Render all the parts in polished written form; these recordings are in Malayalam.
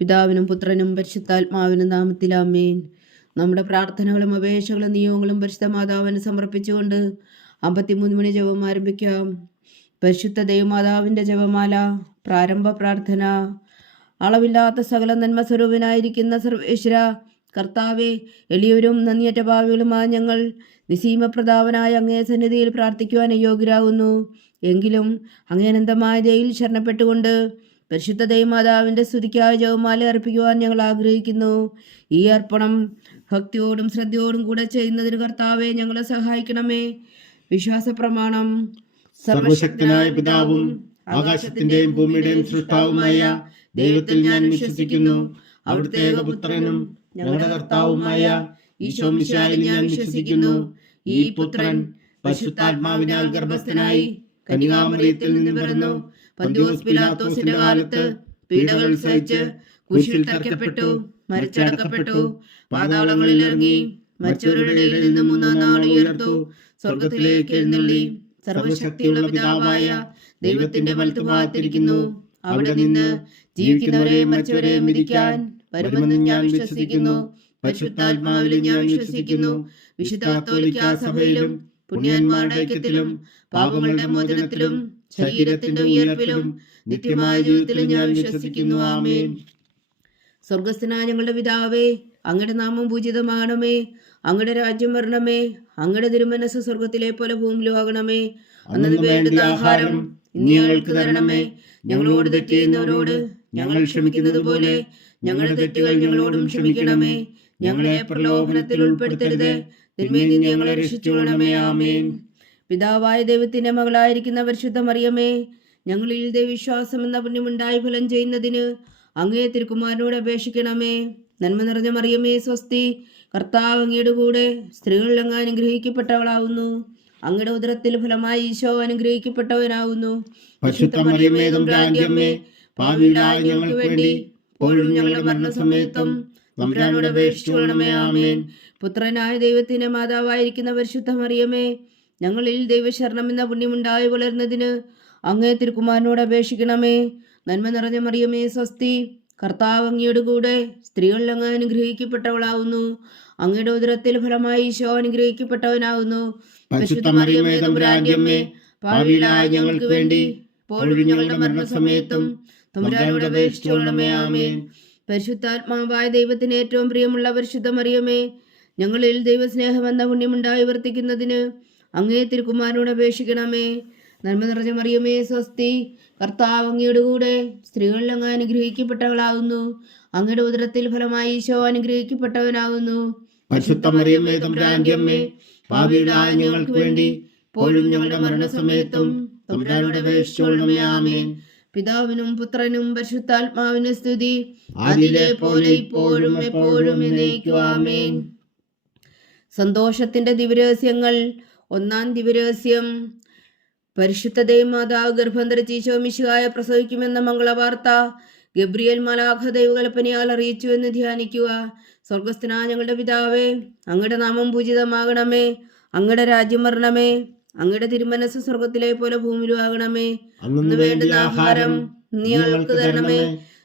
പിതാവിനും പുത്രനും പരിശുദ്ധാത്മാവിനും നാമത്തിൽ ആമേൻ. നമ്മുടെ പ്രാർത്ഥനകളും അപേക്ഷകളും നിയോഗങ്ങളും പരിശുദ്ധ മാതാവിന് സമർപ്പിച്ചുകൊണ്ട് 53 മണി ജപം ആരംഭിക്കാം. പരിശുദ്ധ ദൈവമാതാവിൻ്റെ ജപമാല. പ്രാരംഭ പ്രാർത്ഥന. അളവില്ലാത്ത സകല നന്മ സ്വരൂപനായിരിക്കുന്ന സർവേശ്വര കർത്താവെ, എളിയവരും നന്ദിയറ്റ ഭാവികളുമായ ഞങ്ങൾ നിസീമപ്രതാപനായ അങ്ങേ സന്നിധിയിൽ പ്രാർത്ഥിക്കുവാൻ യോഗ്യരാകുന്നു. എങ്കിലും അങ്ങേ അനന്തമായ ദയയിൽ ശരണപ്പെട്ടുകൊണ്ട് പരിശുദ്ധ ദൈവമാതാവിൻ്റെ സ്തുതിക്കായ ജപമാല അർപ്പിക്കുവാൻ ഞങ്ങൾ ആഗ്രഹിക്കുന്നു. ഈ അർപ്പണം ഭക്തിയോടും ശ്രദ്ധയോടും കൂടെ ചെയ്യുന്നതിന് കർത്താവെ ഞങ്ങളെ സഹായിക്കണമേ. വിശ്വാസ പ്രമാണം. സർവശക്തനായ പിതാവും ആകാശത്തിന്റെയും ഭൂമിയുടെയും സൃഷ്ടാവുമായ ദൈവത്തിൽ ഞാൻ വിശ്വസിക്കുന്നു. അവിടുത്തെ ഏകപുത്രനും ഞങ്ങളുടെ കർത്താവുമായ ഈശോ മിശിഹായിൽ ഞാൻ വിശ്വസിക്കുന്നു. ഈ പുത്രൻ പരിശുദ്ധാത്മാവിനാൽ ഗർഭസ്ഥനായി കന്യകാമറിയത്തിൽ നിന്ന് പിറന്നു. പന്തിയോസ് പിലാത്തോസിന്റെ കാലത്ത് പീഡകൾ സഹിച്ച് കുരിശിൽ തറയ്ക്കപ്പെട്ടു, മരിച്ചടക്കപ്പെട്ടു, പാതാളങ്ങളിൽ ഇറങ്ങി, മരിച്ചവരുടെ ഇടയിൽ നിന്ന് 3-ാം നാൾ ഉയർത്തു, സ്വർഗത്തിലേക്ക് എഴുന്നള്ളി, സർവശക്തിയുള്ള പിതാവായ ദൈവത്തിന്റെ വലത്തുഭാഗത്തിരിക്കുന്നു. അവിടെ നിന്ന് ജീവിക്കുന്നവരെയും മരിച്ചവരെയും വിധിക്കാൻ വരുമെന്ന് ഞാൻ വിശ്വസിക്കുന്നു. പരിശുദ്ധാത്മാവിലും ഞാൻ വിശ്വസിക്കുന്നു. വിശുദ്ധ കത്തോലിക്കാ സഭയിലും പുണ്യന്മാരുടെ ഐക്യത്തിലും പാപങ്ങളുടെ മോചനത്തിലും ശരീരത്തിന്റെ ഉയർപ്പിലും നിത്യമായ ജീവിതത്തിലും ഞാൻ വിശ്വസിക്കുന്നു. ആമേൻ. സ്വർഗസ്ഥനായ ഞങ്ങളുടെ പിതാവേ, അങ്ങയുടെ നാമം പൂജിതമാകണമേ. അങ്ങയുടെ രാജ്യം വരണമേ. അങ്ങയുടെ തിരുമനസ്സ് സ്വർഗത്തിലെ പോലെ ഭൂമിയിലും ആകണമേ. അന്നു വേണ്ടുന്ന ആഹാരം ഇന്ന് ഞങ്ങൾക്ക് തരണമേ. ഞങ്ങളോട് തെറ്റ് ചെയ്യുന്നവരോട് ഞങ്ങൾ ക്ഷമിക്കുന്നത് പോലെ ഞങ്ങളുടെ തെറ്റുകൾ ഞങ്ങളോടും ക്ഷമിക്കണമേ. ഞങ്ങളെ പ്രലോഭനത്തിൽ ഉൾപ്പെടുത്തരുത്, തിന്മയിൽ നിന്ന് ഞങ്ങളെ രക്ഷിച്ചുകൊള്ളണമേ. ആമേൻ. പിതാവായ ദൈവത്തിന്റെ മകളായിരിക്കുന്ന പരിശുദ്ധ മറിയമേ, ഞങ്ങളിൽ ദൈവവിശ്വാസം എന്ന പുണ്യമുണ്ടായി ഫലം ചെയ്യുന്നതിന് അങ്ങേ തിരുക്കുമാരനോട് അപേക്ഷിക്കണമേ. നന്മ നിറഞ്ഞ മറിയമേ സ്വസ്തി, കർത്താവ് അങ്ങയുടെ കൂടെ സ്ത്രീകളിൽ അങ്ങ് അനുഗ്രഹിക്കപ്പെട്ടവളാവുന്നു. അങ്ങയുടെ ഉദരത്തിൽ ഫലമായി ഈശോ അനുഗ്രഹിക്കപ്പെട്ടവനാവുന്നു. പരിശുദ്ധ മറിയമേ തമ്പുരാന്റമ്മേ, പാപികളായ ഞങ്ങൾക്ക് വേണ്ടി ഇപ്പോഴും ഞങ്ങളുടെ മരണസമയത്തും തമ്പുരാനോട് അപേക്ഷിച്ചുകൊള്ളണമേ. ആമേൻ. പുത്രനായ ദൈവത്തിന്റെ മാതാവായിരിക്കുന്ന പരിശുദ്ധ മറിയമേ, ഞങ്ങളിൽ ദൈവശരണം എന്ന പുണ്യമുണ്ടായി വളരുന്നതിന് അങ്ങേ തിരുക്കുമാരനോട് അപേക്ഷിക്കണമേ. നന്മ നിറഞ്ഞ മറിയമേ സ്വസ്തി, കർത്താവ് അങ്ങയുടെ കൂടെ സ്ത്രീകളിൽ അങ്ങ് അനുഗ്രഹിക്കപ്പെട്ടവളാവുന്നു. അങ്ങയുടെ ഉദരത്തിൽ ഫലമായി ഈശോ അനുഗ്രഹിക്കപ്പെട്ടവനാവുന്നു. പരിശുദ്ധ മറിയമേ തമ്പുരാന്റമ്മേ, പാപികളായ ഞങ്ങൾക്ക് വേണ്ടി ഇപ്പോഴും ഞങ്ങളുടെ മരണസമയത്തും തമ്പുരാനോട് അപേക്ഷിച്ചുകൊള്ളണമേ. ആമേൻ. പരിശുദ്ധാത്മാവായ ദൈവത്തിന് ഏറ്റവും പ്രിയമുള്ള പരിശുദ്ധ മറിയമേ, ഞങ്ങളിൽ ദൈവസ്നേഹം എന്ന പുണ്യമുണ്ടായി വർത്തിക്കുന്നതിന് അങ്ങേ തിരുക്കുമാരനോട് അപേക്ഷിക്കണമേ. നന്മ നിറഞ്ഞ മറിയമേ സ്വസ്തി, കർത്താവ് അങ്ങയുടെ കൂടെ സ്ത്രീകളിൽ അങ്ങ് അനുഗ്രഹിക്കപ്പെട്ടവളാവുന്നു. അങ്ങയുടെ ഉദരത്തിൽ ഫലമായി ഈശോ അനുഗ്രഹിക്കപ്പെട്ടവനാവുന്നു. പരിശുദ്ധ മറിയമേ തമ്പുരാന്റമ്മേ, പാപികളായ ഞങ്ങൾക്ക് വേണ്ടി ഇപ്പോഴും ഞങ്ങളുടെ മരണസമയത്തും തമ്പുരാനോട് അപേക്ഷിച്ചുകൊള്ളണമേ. ആമേൻ. പിതാവിനും പുത്രനും പരിശുദ്ധാത്മാവിനും സ്തുതി, ആദിയിലെ പോലെ ഇപ്പോഴും എപ്പോഴും എന്നേക്കും. ആമേൻ. സന്തോഷത്തിന്റെ ദിവരഹസ്യങ്ങൾ. 1-ാം ദിവരഹസ്യം. പരിശുദ്ധ ദൈവമാതാവ് ഗർഭം ധരിച്ച് ഈശോ മിശിഹായെ പ്രസവിക്കുമെന്ന മംഗളവാർത്ത ഗബ്രിയേൽ മാലാഖ ദൈവകൽപ്പനയാൽ അറിയിച്ചു എന്ന് ധ്യാനിക്കുക. സ്വർഗസ്ഥനായ ഞങ്ങളുടെ പിതാവേ, അങ്ങയുടെ നാമം പൂജിതമാകണമേ. അങ്ങയുടെ രാജ്യം വരണമേ. അങ്ങയുടെ തിരുമനസ്സ് സ്വർഗത്തിലെ പോലെ ഭൂമിയിലും ആകണമേ. അന്ന് വേണ്ടുന്ന ആഹാരം ഞങ്ങൾക്ക് തരണമേ.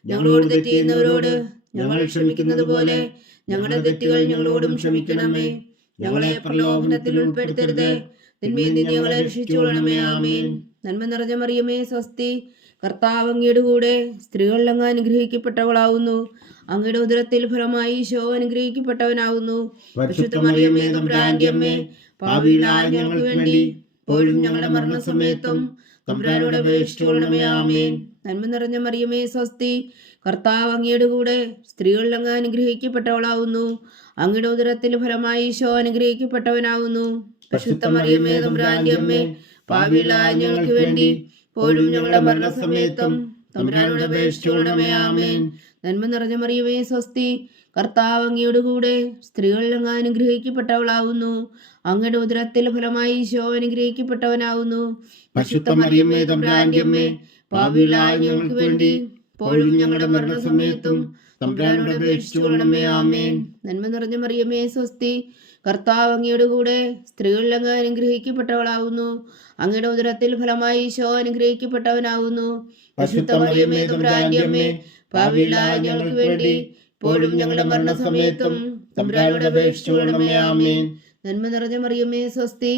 ഞങ്ങളോട് തെറ്റ് ചെയ്യുന്നവരോട് ഞങ്ങൾ ക്ഷമിക്കുന്നത് പോലെ ഞങ്ങളുടെ തെറ്റുകൾ ഞങ്ങളോടും ക്ഷമിക്കണമേ. ഞങ്ങളെ പ്രലോഭനത്തിൽ ഉൾപ്പെടുത്തരുത്, തിന്മയിൽ നിന്ന് ഞങ്ങളെ രക്ഷിച്ചുകൊള്ളണമേ. ആമേൻ. നന്മ നിറഞ്ഞ മറിയമേ സ്വസ്തി, കർത്താവ് അങ്ങയുടെ കൂടെ സ്ത്രീകളിൽ അങ്ങ് അനുഗ്രഹിക്കപ്പെട്ടവളാവുന്നു. അങ്ങയുടെ ഉദരത്തിൽ ഫലമായി ഈശോ അനുഗ്രഹിക്കപ്പെട്ടവനാവുന്നു. പരിശുദ്ധ മറിയമേ തമ്പുരാന്റമ്മേ, പാപികളായ ഞങ്ങൾക്ക് വേണ്ടി ഇപ്പോഴും ഞങ്ങളുടെ മരണസമയത്തും തമ്പുരാനോട് അപേക്ഷിച്ചുകൊള്ളണമേ. ആമേൻ. നന്മ നിറഞ്ഞ മറിയമേ സ്വസ്തി, കർത്താവ് അങ്ങയുടെ കൂടെ സ്ത്രീകളിൽ അങ്ങ് അനുഗ്രഹിക്കപ്പെട്ടവളാവുന്നു. അങ്ങയുടെ ഉദരത്തിൽ ഫലമായി ഈശോ അനുഗ്രഹിക്കപ്പെട്ടവനാവുന്നു. പരിശുദ്ധ മറിയമേ തമ്പുരാന്റമ്മേ, പാപികളായ ഞങ്ങൾക്ക് വേണ്ടി ഇപ്പോഴും ഞങ്ങളുടെ മരണസമയത്തും തമ്പുരാനോട് അപേക്ഷിച്ചുകൊള്ളണമേ. ആമേൻ. നന്മ നിറഞ്ഞ മറിയമേ സ്വസ്തി, കർത്താവ് അങ്ങയുടെ കൂടെ സ്ത്രീകളിൽ അങ്ങ് അനുഗ്രഹിക്കപ്പെട്ടവളാവുന്നു. അങ്ങയുടെ ഉദരത്തിൽ ഫലമായി ഈശോ അനുഗ്രഹിക്കപ്പെട്ടവനാവുന്നു. പരിശുദ്ധ മറിയമേ തമ്പുരാന്റമ്മേ, പാപികളായ ഞങ്ങൾക്ക് വേണ്ടി ഇപ്പോഴും ഞങ്ങളുടെ മരണസമയത്തും തമ്പുരാനോട് അപേക്ഷിച്ചുകൊള്ളണമേ. ആമേൻ. നന്മ നിറഞ്ഞ മറിയമേ സ്വസ്തി, കർത്താവ് അങ്ങയുടെ കൂടെ സ്ത്രീകളിൽ അങ്ങ് അനുഗ്രഹിക്കപ്പെട്ടവളാവുന്നു. അങ്ങയുടെ ഉദരത്തിൽ ഫലമായി ഈശോ അനുഗ്രഹിക്കപ്പെട്ടവനാവുന്നു. പരിശുദ്ധ മറിയമേ തമ്പുരാന്റമ്മേ, പാപികളായ ഞങ്ങൾക്ക് വേണ്ടി ഇപ്പോഴും ഞങ്ങളുടെ മരണസമയത്തും തമ്പുരാനോട് അപേക്ഷിച്ചുകൊള്ളണമേ. ആമേൻ. നന്മ നിറഞ്ഞ മറിയമേ സ്വസ്തി,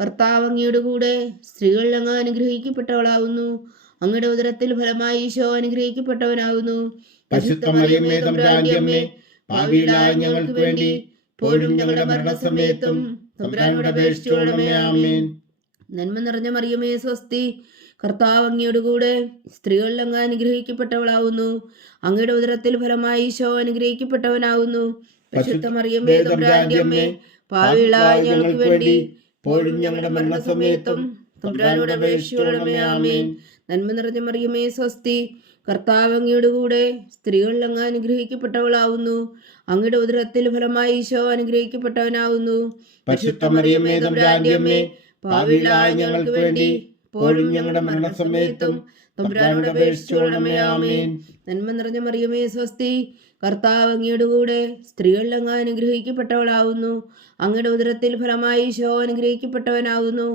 കർത്താവ് അങ്ങയുടെ കൂടെ സ്ത്രീകളിൽ അങ്ങ് അനുഗ്രഹിക്കപ്പെട്ടവളാകുന്നു. അങ്ങയുടെ ഉദരത്തിൽ ഫലമായി ഈശോ അനുഗ്രഹിക്കപ്പെട്ടവനാകുന്നു. പരിശുദ്ധ മറിയമേ തമ്പുരാന്റെ അമ്മേ, പാപികളായ ഞങ്ങൾക്ക് വേണ്ടി ഇപ്പോഴും ഞങ്ങളുടെ മരണസമയത്തും തമ്പുരാനോട് അപേക്ഷിച്ചുകൊള്ളണമേ. ആമേൻ. നന്മ നിറഞ്ഞ മറിയമേ സ്വസ്തി, കർത്താവ് അങ്ങയുടെ കൂടെ സ്ത്രീകളിൽ അങ്ങ് അനുഗ്രഹിക്കപ്പെട്ടവളാകുന്നു. അങ്ങയുടെ ഉദരത്തിൽ ഫലമായി ഈശോ അനുഗ്രഹിക്കപ്പെട്ടവനാകുന്നു. പരിശുദ്ധ മറിയമേ തമ്പുരാന്റെ അമ്മേ, പാപികളായ ഞങ്ങൾക്ക് വേണ്ടി ഇപ്പോഴും ഞങ്ങളുടെ മരണസമയത്തും തമ്പുരാനോട് അപേക്ഷിച്ചുകൊള്ളണമേ. ആമേൻ. നന്മ നിറഞ്ഞ മറിയമേ സ്വസ്തി, കർത്താവ് അങ്ങയുടെ കൂടെ സ്ത്രീകളിൽ അങ്ങ് അനുഗ്രഹിക്കപ്പെട്ടവളാകുന്നു. അങ്ങയുടെ ഉദരത്തിൽ ഫലമായി ഈശോ അനുഗ്രഹിക്കപ്പെട്ടവനാകുന്നു. പരിശുദ്ധ മറിയമേ തമ്പുരാന്റെ അമ്മേ, പാപികളായ ഞങ്ങൾക്ക് വേണ്ടി ഇപ്പോഴും ഞങ്ങളുടെ മരണസമയത്തും തമ്പുരാനോട് അപേക്ഷിച്ചുകൊള്ളണമേ. ആമേൻ. നന്മ നിറഞ്ഞ മറിയമേ സ്വസ്തി, കർത്താവ് അങ്ങയുടെ കൂടെ സ്ത്രീകളിൽ അങ്ങ് അനുഗ്രഹിക്കപ്പെട്ടവളാകുന്നു. അങ്ങയുടെ ഉദരത്തിൽ ഫലമായി ഈശോ അനുഗ്രഹിക്കപ്പെട്ടവനാകുന്നു.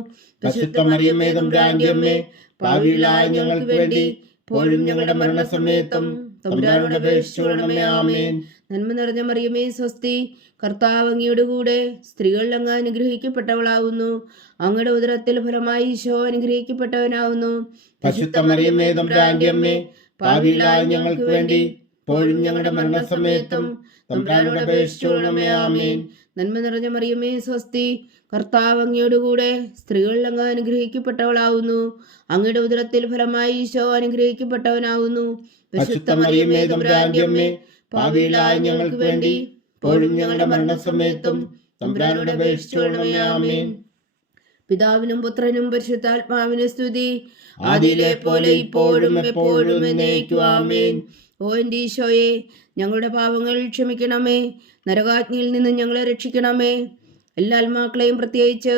പരിശുദ്ധ മറിയമേ തമ്പുരാന്റെ അമ്മേ, പാപികളായ ഞങ്ങൾക്ക് വേണ്ടി ഇപ്പോഴും ഞങ്ങളുടെ മരണസമയത്തും തമ്പുരാനോട് അപേക്ഷിച്ചുകൊള്ളണമേ. ആമേൻ. നന്മ നിറഞ്ഞ മറിയമേ സ്വസ്തി, കർത്താവ് അങ്ങയുടെ കൂടെ സ്ത്രീകളിൽ അങ്ങ് അനുഗ്രഹിക്കപ്പെട്ടവളാകുന്നു. അങ്ങയുടെ ഉദരത്തിൽ ഫലമായി ഈശോ അനുഗ്രഹിക്കപ്പെട്ടവനാകുന്നു. പരിശുദ്ധ മറിയമേ തമ്പുരാന്റെ അമ്മേ, പാപികളായ ഞങ്ങൾക്ക് വേണ്ടി ഇപ്പോഴും ഞങ്ങളുടെ മരണസമയത്തും തമ്പുരാനോട് അപേക്ഷിച്ചുകൊള്ളണമേ. ആമേൻ. നന്മ നിറഞ്ഞ മറിയമേ സ്വസ്തി, കർത്താവ് അങ്ങയുടെ കൂടെ സ്ത്രീകളിൽ അങ്ങ് അനുഗ്രഹിക്കപ്പെട്ടവളാകുന്നു. അങ്ങയുടെ ഉദരത്തിൽ ഫലമായി ഈശോ അനുഗ്രഹിക്കപ്പെട്ടവനാകുന്നു. പരിശുദ്ധ മറിയമേ തമ്പുരാന്റെ അമ്മേ, പാപികളായ ഞങ്ങൾക്ക് വേണ്ടി ഇപ്പോഴും ഞങ്ങളുടെ മരണസമയത്തും തമ്പുരാനോട് അപേക്ഷിച്ചുകൊള്ളണമേ. ആമേൻ. പിതാവിനും പുത്രനും പരിശുദ്ധാത്മാവിനും സ്തുതി, ആദിയിലെ പോലെ ഇപ്പോഴും എപ്പോഴും എന്നേക്കും. ആമേൻ. ഓ എൻ്റെ ഈശോയെ, ഞങ്ങളുടെ പാപങ്ങൾ ക്ഷമിക്കണമേ. നരകാഗ്നിയിൽ നിന്ന് ഞങ്ങളെ രക്ഷിക്കണമേ. എല്ലാ ആത്മാക്കളെയും, പ്രത്യേകിച്ച്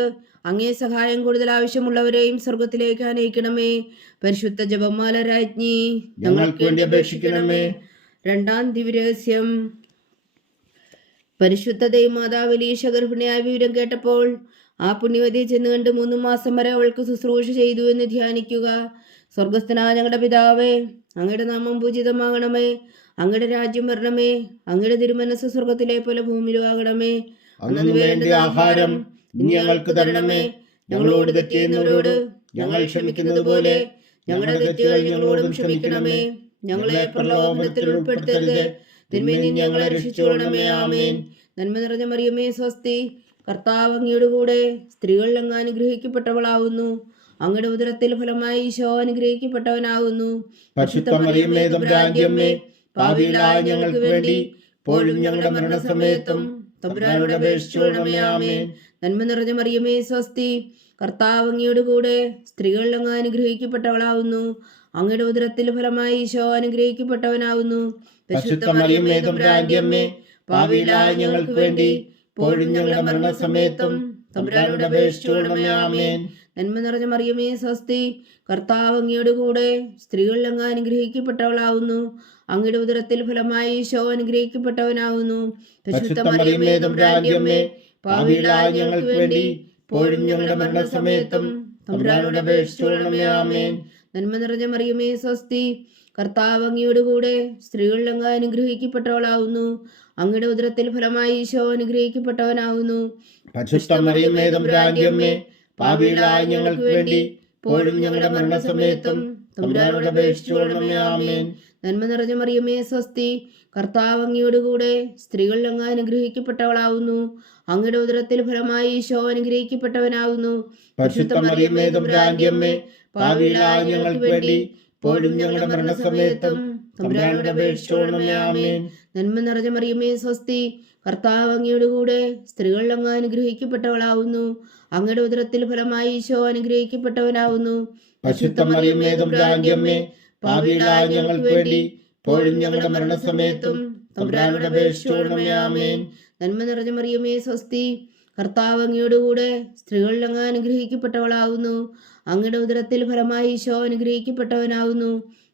അങ്ങേ സഹായം കൂടുതൽ ആവശ്യമുള്ളവരെയും സ്വർഗത്തിലേക്ക് അനയിക്കണമേ. പരിശുദ്ധ ജപമാല രാജ്ഞി, ഞങ്ങൾക്ക് വേണ്ടി അപേക്ഷിക്കണമേ. രണ്ടാം ദിവ്യരഹസ്യം. പരിശുദ്ധ ദൈവമാതാവ് എലീശ ഗർഭിണിയായ വിവരം കേട്ടപ്പോൾ ആ പുണ്യവതിയെ ചെന്ന് കണ്ട് 3 മാസം വരെ അവൾക്ക് ശുശ്രൂഷ ചെയ്തു എന്ന് ധ്യാനിക്കുക. സ്വർഗസ്ഥനായ ഞങ്ങളുടെ പിതാവേ, അങ്ങയുടെ നാമം പൂജിതമാകണമേ. അങ്ങയുടെ രാജ്യം വരണമേ. അങ്ങയുടെ തിരുമനസ്സ് സ്വർഗത്തിലെ പോലെ ഭൂമിയിലും ആകണമേ. അന്നു വേണ്ട ആഹാരം ഇനി ഞങ്ങൾക്ക് തരണമേ. ഞങ്ങളോട് തെറ്റ് ചെയ്യുന്നവരോട് ഞങ്ങൾ ക്ഷമിക്കുന്നത് പോലെ ഞങ്ങളുടെ തെറ്റുകൾ ഞങ്ങളോടും ക്ഷമിക്കണമേ. ഞങ്ങളെ പ്രലോഭനത്തിൽ ഉൾപ്പെടുത്തരുത്, തിന്മയിൽ നിന്ന് ഞങ്ങളെ രക്ഷിച്ചുകൊള്ളണമേ. ആമേൻ. നന്മ നിറഞ്ഞ മറിയമേ സ്വസ്തി, കർത്താവ് അങ്ങയുടെ കൂടെ സ്ത്രീകളിൽ അങ്ങ് അനുഗ്രഹിക്കപ്പെട്ടവളാകുന്നു. അങ്ങയുടെ ഉദരത്തിൽ ഫലമായി ഈശോ അനുഗ്രഹിക്കപ്പെട്ടവനാകുന്നു. പരിശുദ്ധ മറിയമേ തമ്പുരാന്റെ അമ്മേ, പാപികളായ ഞങ്ങൾക്ക് വേണ്ടി ഇപ്പോഴും ഞങ്ങളുടെ മരണസമയത്തും തമ്പുരാനോട് അപേക്ഷിച്ചുകൊള്ളണമേ. ആമേൻ. നന്മ നിറഞ്ഞ മറിയമേ സ്വസ്തി, കർത്താവ് അങ്ങയുടെ കൂടെ സ്ത്രീകളിൽ അങ്ങ് അനുഗ്രഹിക്കപ്പെട്ടവളാകുന്നു. അങ്ങയുടെ ഉദരത്തിൽ ഫലമായി ഈശോ അനുഗ്രഹിക്കപ്പെട്ടവനാകുന്നു. പരിശുദ്ധ മറിയമേ തമ്പുരാന്റെ അമ്മേ, പാപികളായ ഞങ്ങൾക്ക് വേണ്ടി ഇപ്പോഴും ഞങ്ങളുടെ മരണസമയത്തും തമ്പുരാനോട് അപേക്ഷിച്ചുകൊള്ളണമേ. ആമേൻ. നന്മ നിറഞ്ഞ മറിയമേ സ്വസ്തി, കർത്താവ് അങ്ങയുടെ കൂടെ സ്ത്രീകളിൽ അങ്ങ് അനുഗ്രഹിക്കപ്പെട്ടവളാകുന്നു. അങ്ങയുടെ ഉദരത്തിൽ ഫലമായി ഈശോ അനുഗ്രഹിക്കപ്പെട്ടവനാകുന്നു. പരിശുദ്ധ മറിയമേ തമ്പുരാന്റെ അമ്മേ, പാപികളായ ഞങ്ങൾക്ക് വേണ്ടി ഇപ്പോഴും ഞങ്ങളുടെ മരണസമയത്തും തമ്പുരാനോട് അപേക്ഷിച്ചുകൊള്ളണമേ. ആമേൻ. നന്മ നിറഞ്ഞ മറിയമേ സ്വസ്തി, കർത്താവ് അങ്ങയുടെ കൂടെ സ്ത്രീകളിൽ അങ്ങ് അനുഗ്രഹിക്കപ്പെട്ടവളാകുന്നു. അങ്ങയുടെ ഉദരത്തിൽ ഫലമായി ഈശോ അനുഗ്രഹിക്കപ്പെട്ടവനാകുന്നു. പരിശുദ്ധ മറിയമേ തമ്പുരാന്റെ അമ്മേ, പാപികളായ ഞങ്ങൾക്ക് വേണ്ടി ഇപ്പോഴും ഞങ്ങളുടെ മരണസമയത്തും തമ്പുരാനോട് അപേക്ഷിച്ചുകൊള്ളണമേ. ആമേൻ. നന്മ നിറഞ്ഞ മറിയമേ സ്വസ്തി, കർത്താവ് അങ്ങയുടെ കൂടെ സ്ത്രീകളിൽ അങ്ങ് അനുഗ്രഹിക്കപ്പെട്ടവളാകുന്നു. അങ്ങയുടെ ഉദരത്തിൽ ഫലമായി ഈശോ അനുഗ്രഹിക്കപ്പെട്ടവനാകുന്നു. പരിശുദ്ധ മറിയമേ തമ്പുരാന്റെ അമ്മേ, പാപികളായ ഞങ്ങൾക്ക് വേണ്ടി ഇപ്പോഴും ഞങ്ങളുടെ മരണസമയത്തും തമ്പുരാനോട് അപേക്ഷിച്ചുകൊള്ളണമേ. ആമേൻ. നന്മ നിറഞ്ഞ മറിയമേ സ്വസ്തി, കർത്താവ് അങ്ങയുടെ കൂടെ സ്ത്രീകളിൽ അങ്ങ് അനുഗ്രഹിക്കപ്പെട്ടവളാകുന്നു. അങ്ങയുടെ ഉദരത്തിൽ ഫലമായി ഈശോ അനുഗ്രഹിക്കപ്പെട്ടവനാകുന്നു. പരിശുദ്ധ മറിയമേ തമ്പുരാന്റെ അമ്മേ, പാപികളായ ഞങ്ങൾക്ക് വേണ്ടി ഇപ്പോഴും ഞങ്ങളുടെ മരണസമയത്തും തമ്പുരാനോട് അപേക്ഷിച്ചുകൊള്ളണമേ. ആമേൻ. നന്മ നിറഞ്ഞ മറിയമേ സ്വസ്തി, കർത്താവ് അങ്ങയുടെ കൂടെ സ്ത്രീകളിൽ അങ്ങ് അനുഗ്രഹിക്കപ്പെട്ടവളാകുന്നു. അങ്ങയുടെ ഉദരത്തിൽ ഫലമായി ഈശോ അനുഗ്രഹിക്കപ്പെട്ടവനാകുന്നു.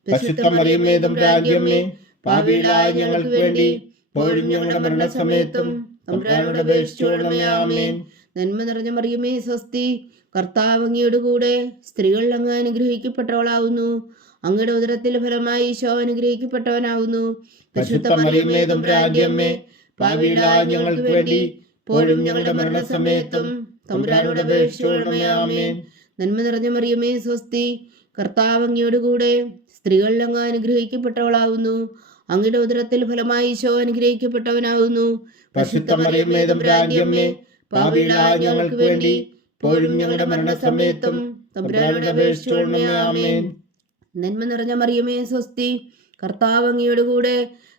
പരിശുദ്ധ മറിയമേ തമ്പുരാന്റെ അമ്മേ, പാപികളായ ഞങ്ങൾക്ക് വേണ്ടി ഇപ്പോഴും ഞങ്ങളുടെ മരണസമയത്തും തമ്പുരാനോട് അപേക്ഷിച്ചുകൊള്ളണമേ. ആമേൻ. നന്മ നിറഞ്ഞ മറിയമേ സ്വസ്തി, കർത്താവ് അങ്ങയുടെ കൂടെ സ്ത്രീകളിൽ അങ്ങ് അനുഗ്രഹിക്കപ്പെട്ടവളാകുന്നു. അങ്ങയുടെ ഉദരത്തിൽ ഫലമായി ഈശോ അനുഗ്രഹിക്കപ്പെട്ടവനാകുന്നു. പരിശുദ്ധ മറിയമേ തമ്പുരാന്റെ അമ്മേ, പാപികളായ ഞങ്ങൾക്ക് വേണ്ടി ഇപ്പോഴും ഞങ്ങളുടെ മരണസമയത്തും തമ്പുരാനോട് അപേക്ഷിച്ചുകൊള്ളണമേ. ആമേൻ. നന്മ നിറഞ്ഞ മറിയമേ സ്വസ്തി, കർത്താവ് അങ്ങയോട് കൂടെ സ്ത്രീകളിൽ അങ്ങ് അനുഗ്രഹിക്കപ്പെട്ടവളാകുന്നു. അങ്ങയുടെ ഉദരത്തിൽ ഫലമായി ഈശോ അനുഗ്രഹിക്കപ്പെട്ടവനാകുന്നു. പരിശുദ്ധ മറിയമേ തമ്പുരാന്റെ അമ്മേ, പാപികളായ ഞങ്ങൾക്ക് വേണ്ടി ഇപ്പോഴും ഞങ്ങളുടെ മരണസമയത്തും തമ്പുരാനോട് അപേക്ഷിച്ചുകൊള്ളണമേ. ആമേൻ. നന്മ നിറഞ്ഞ മറിയമേ സ്വസ്തി, കർത്താവ് അങ്ങയോട് കൂടെ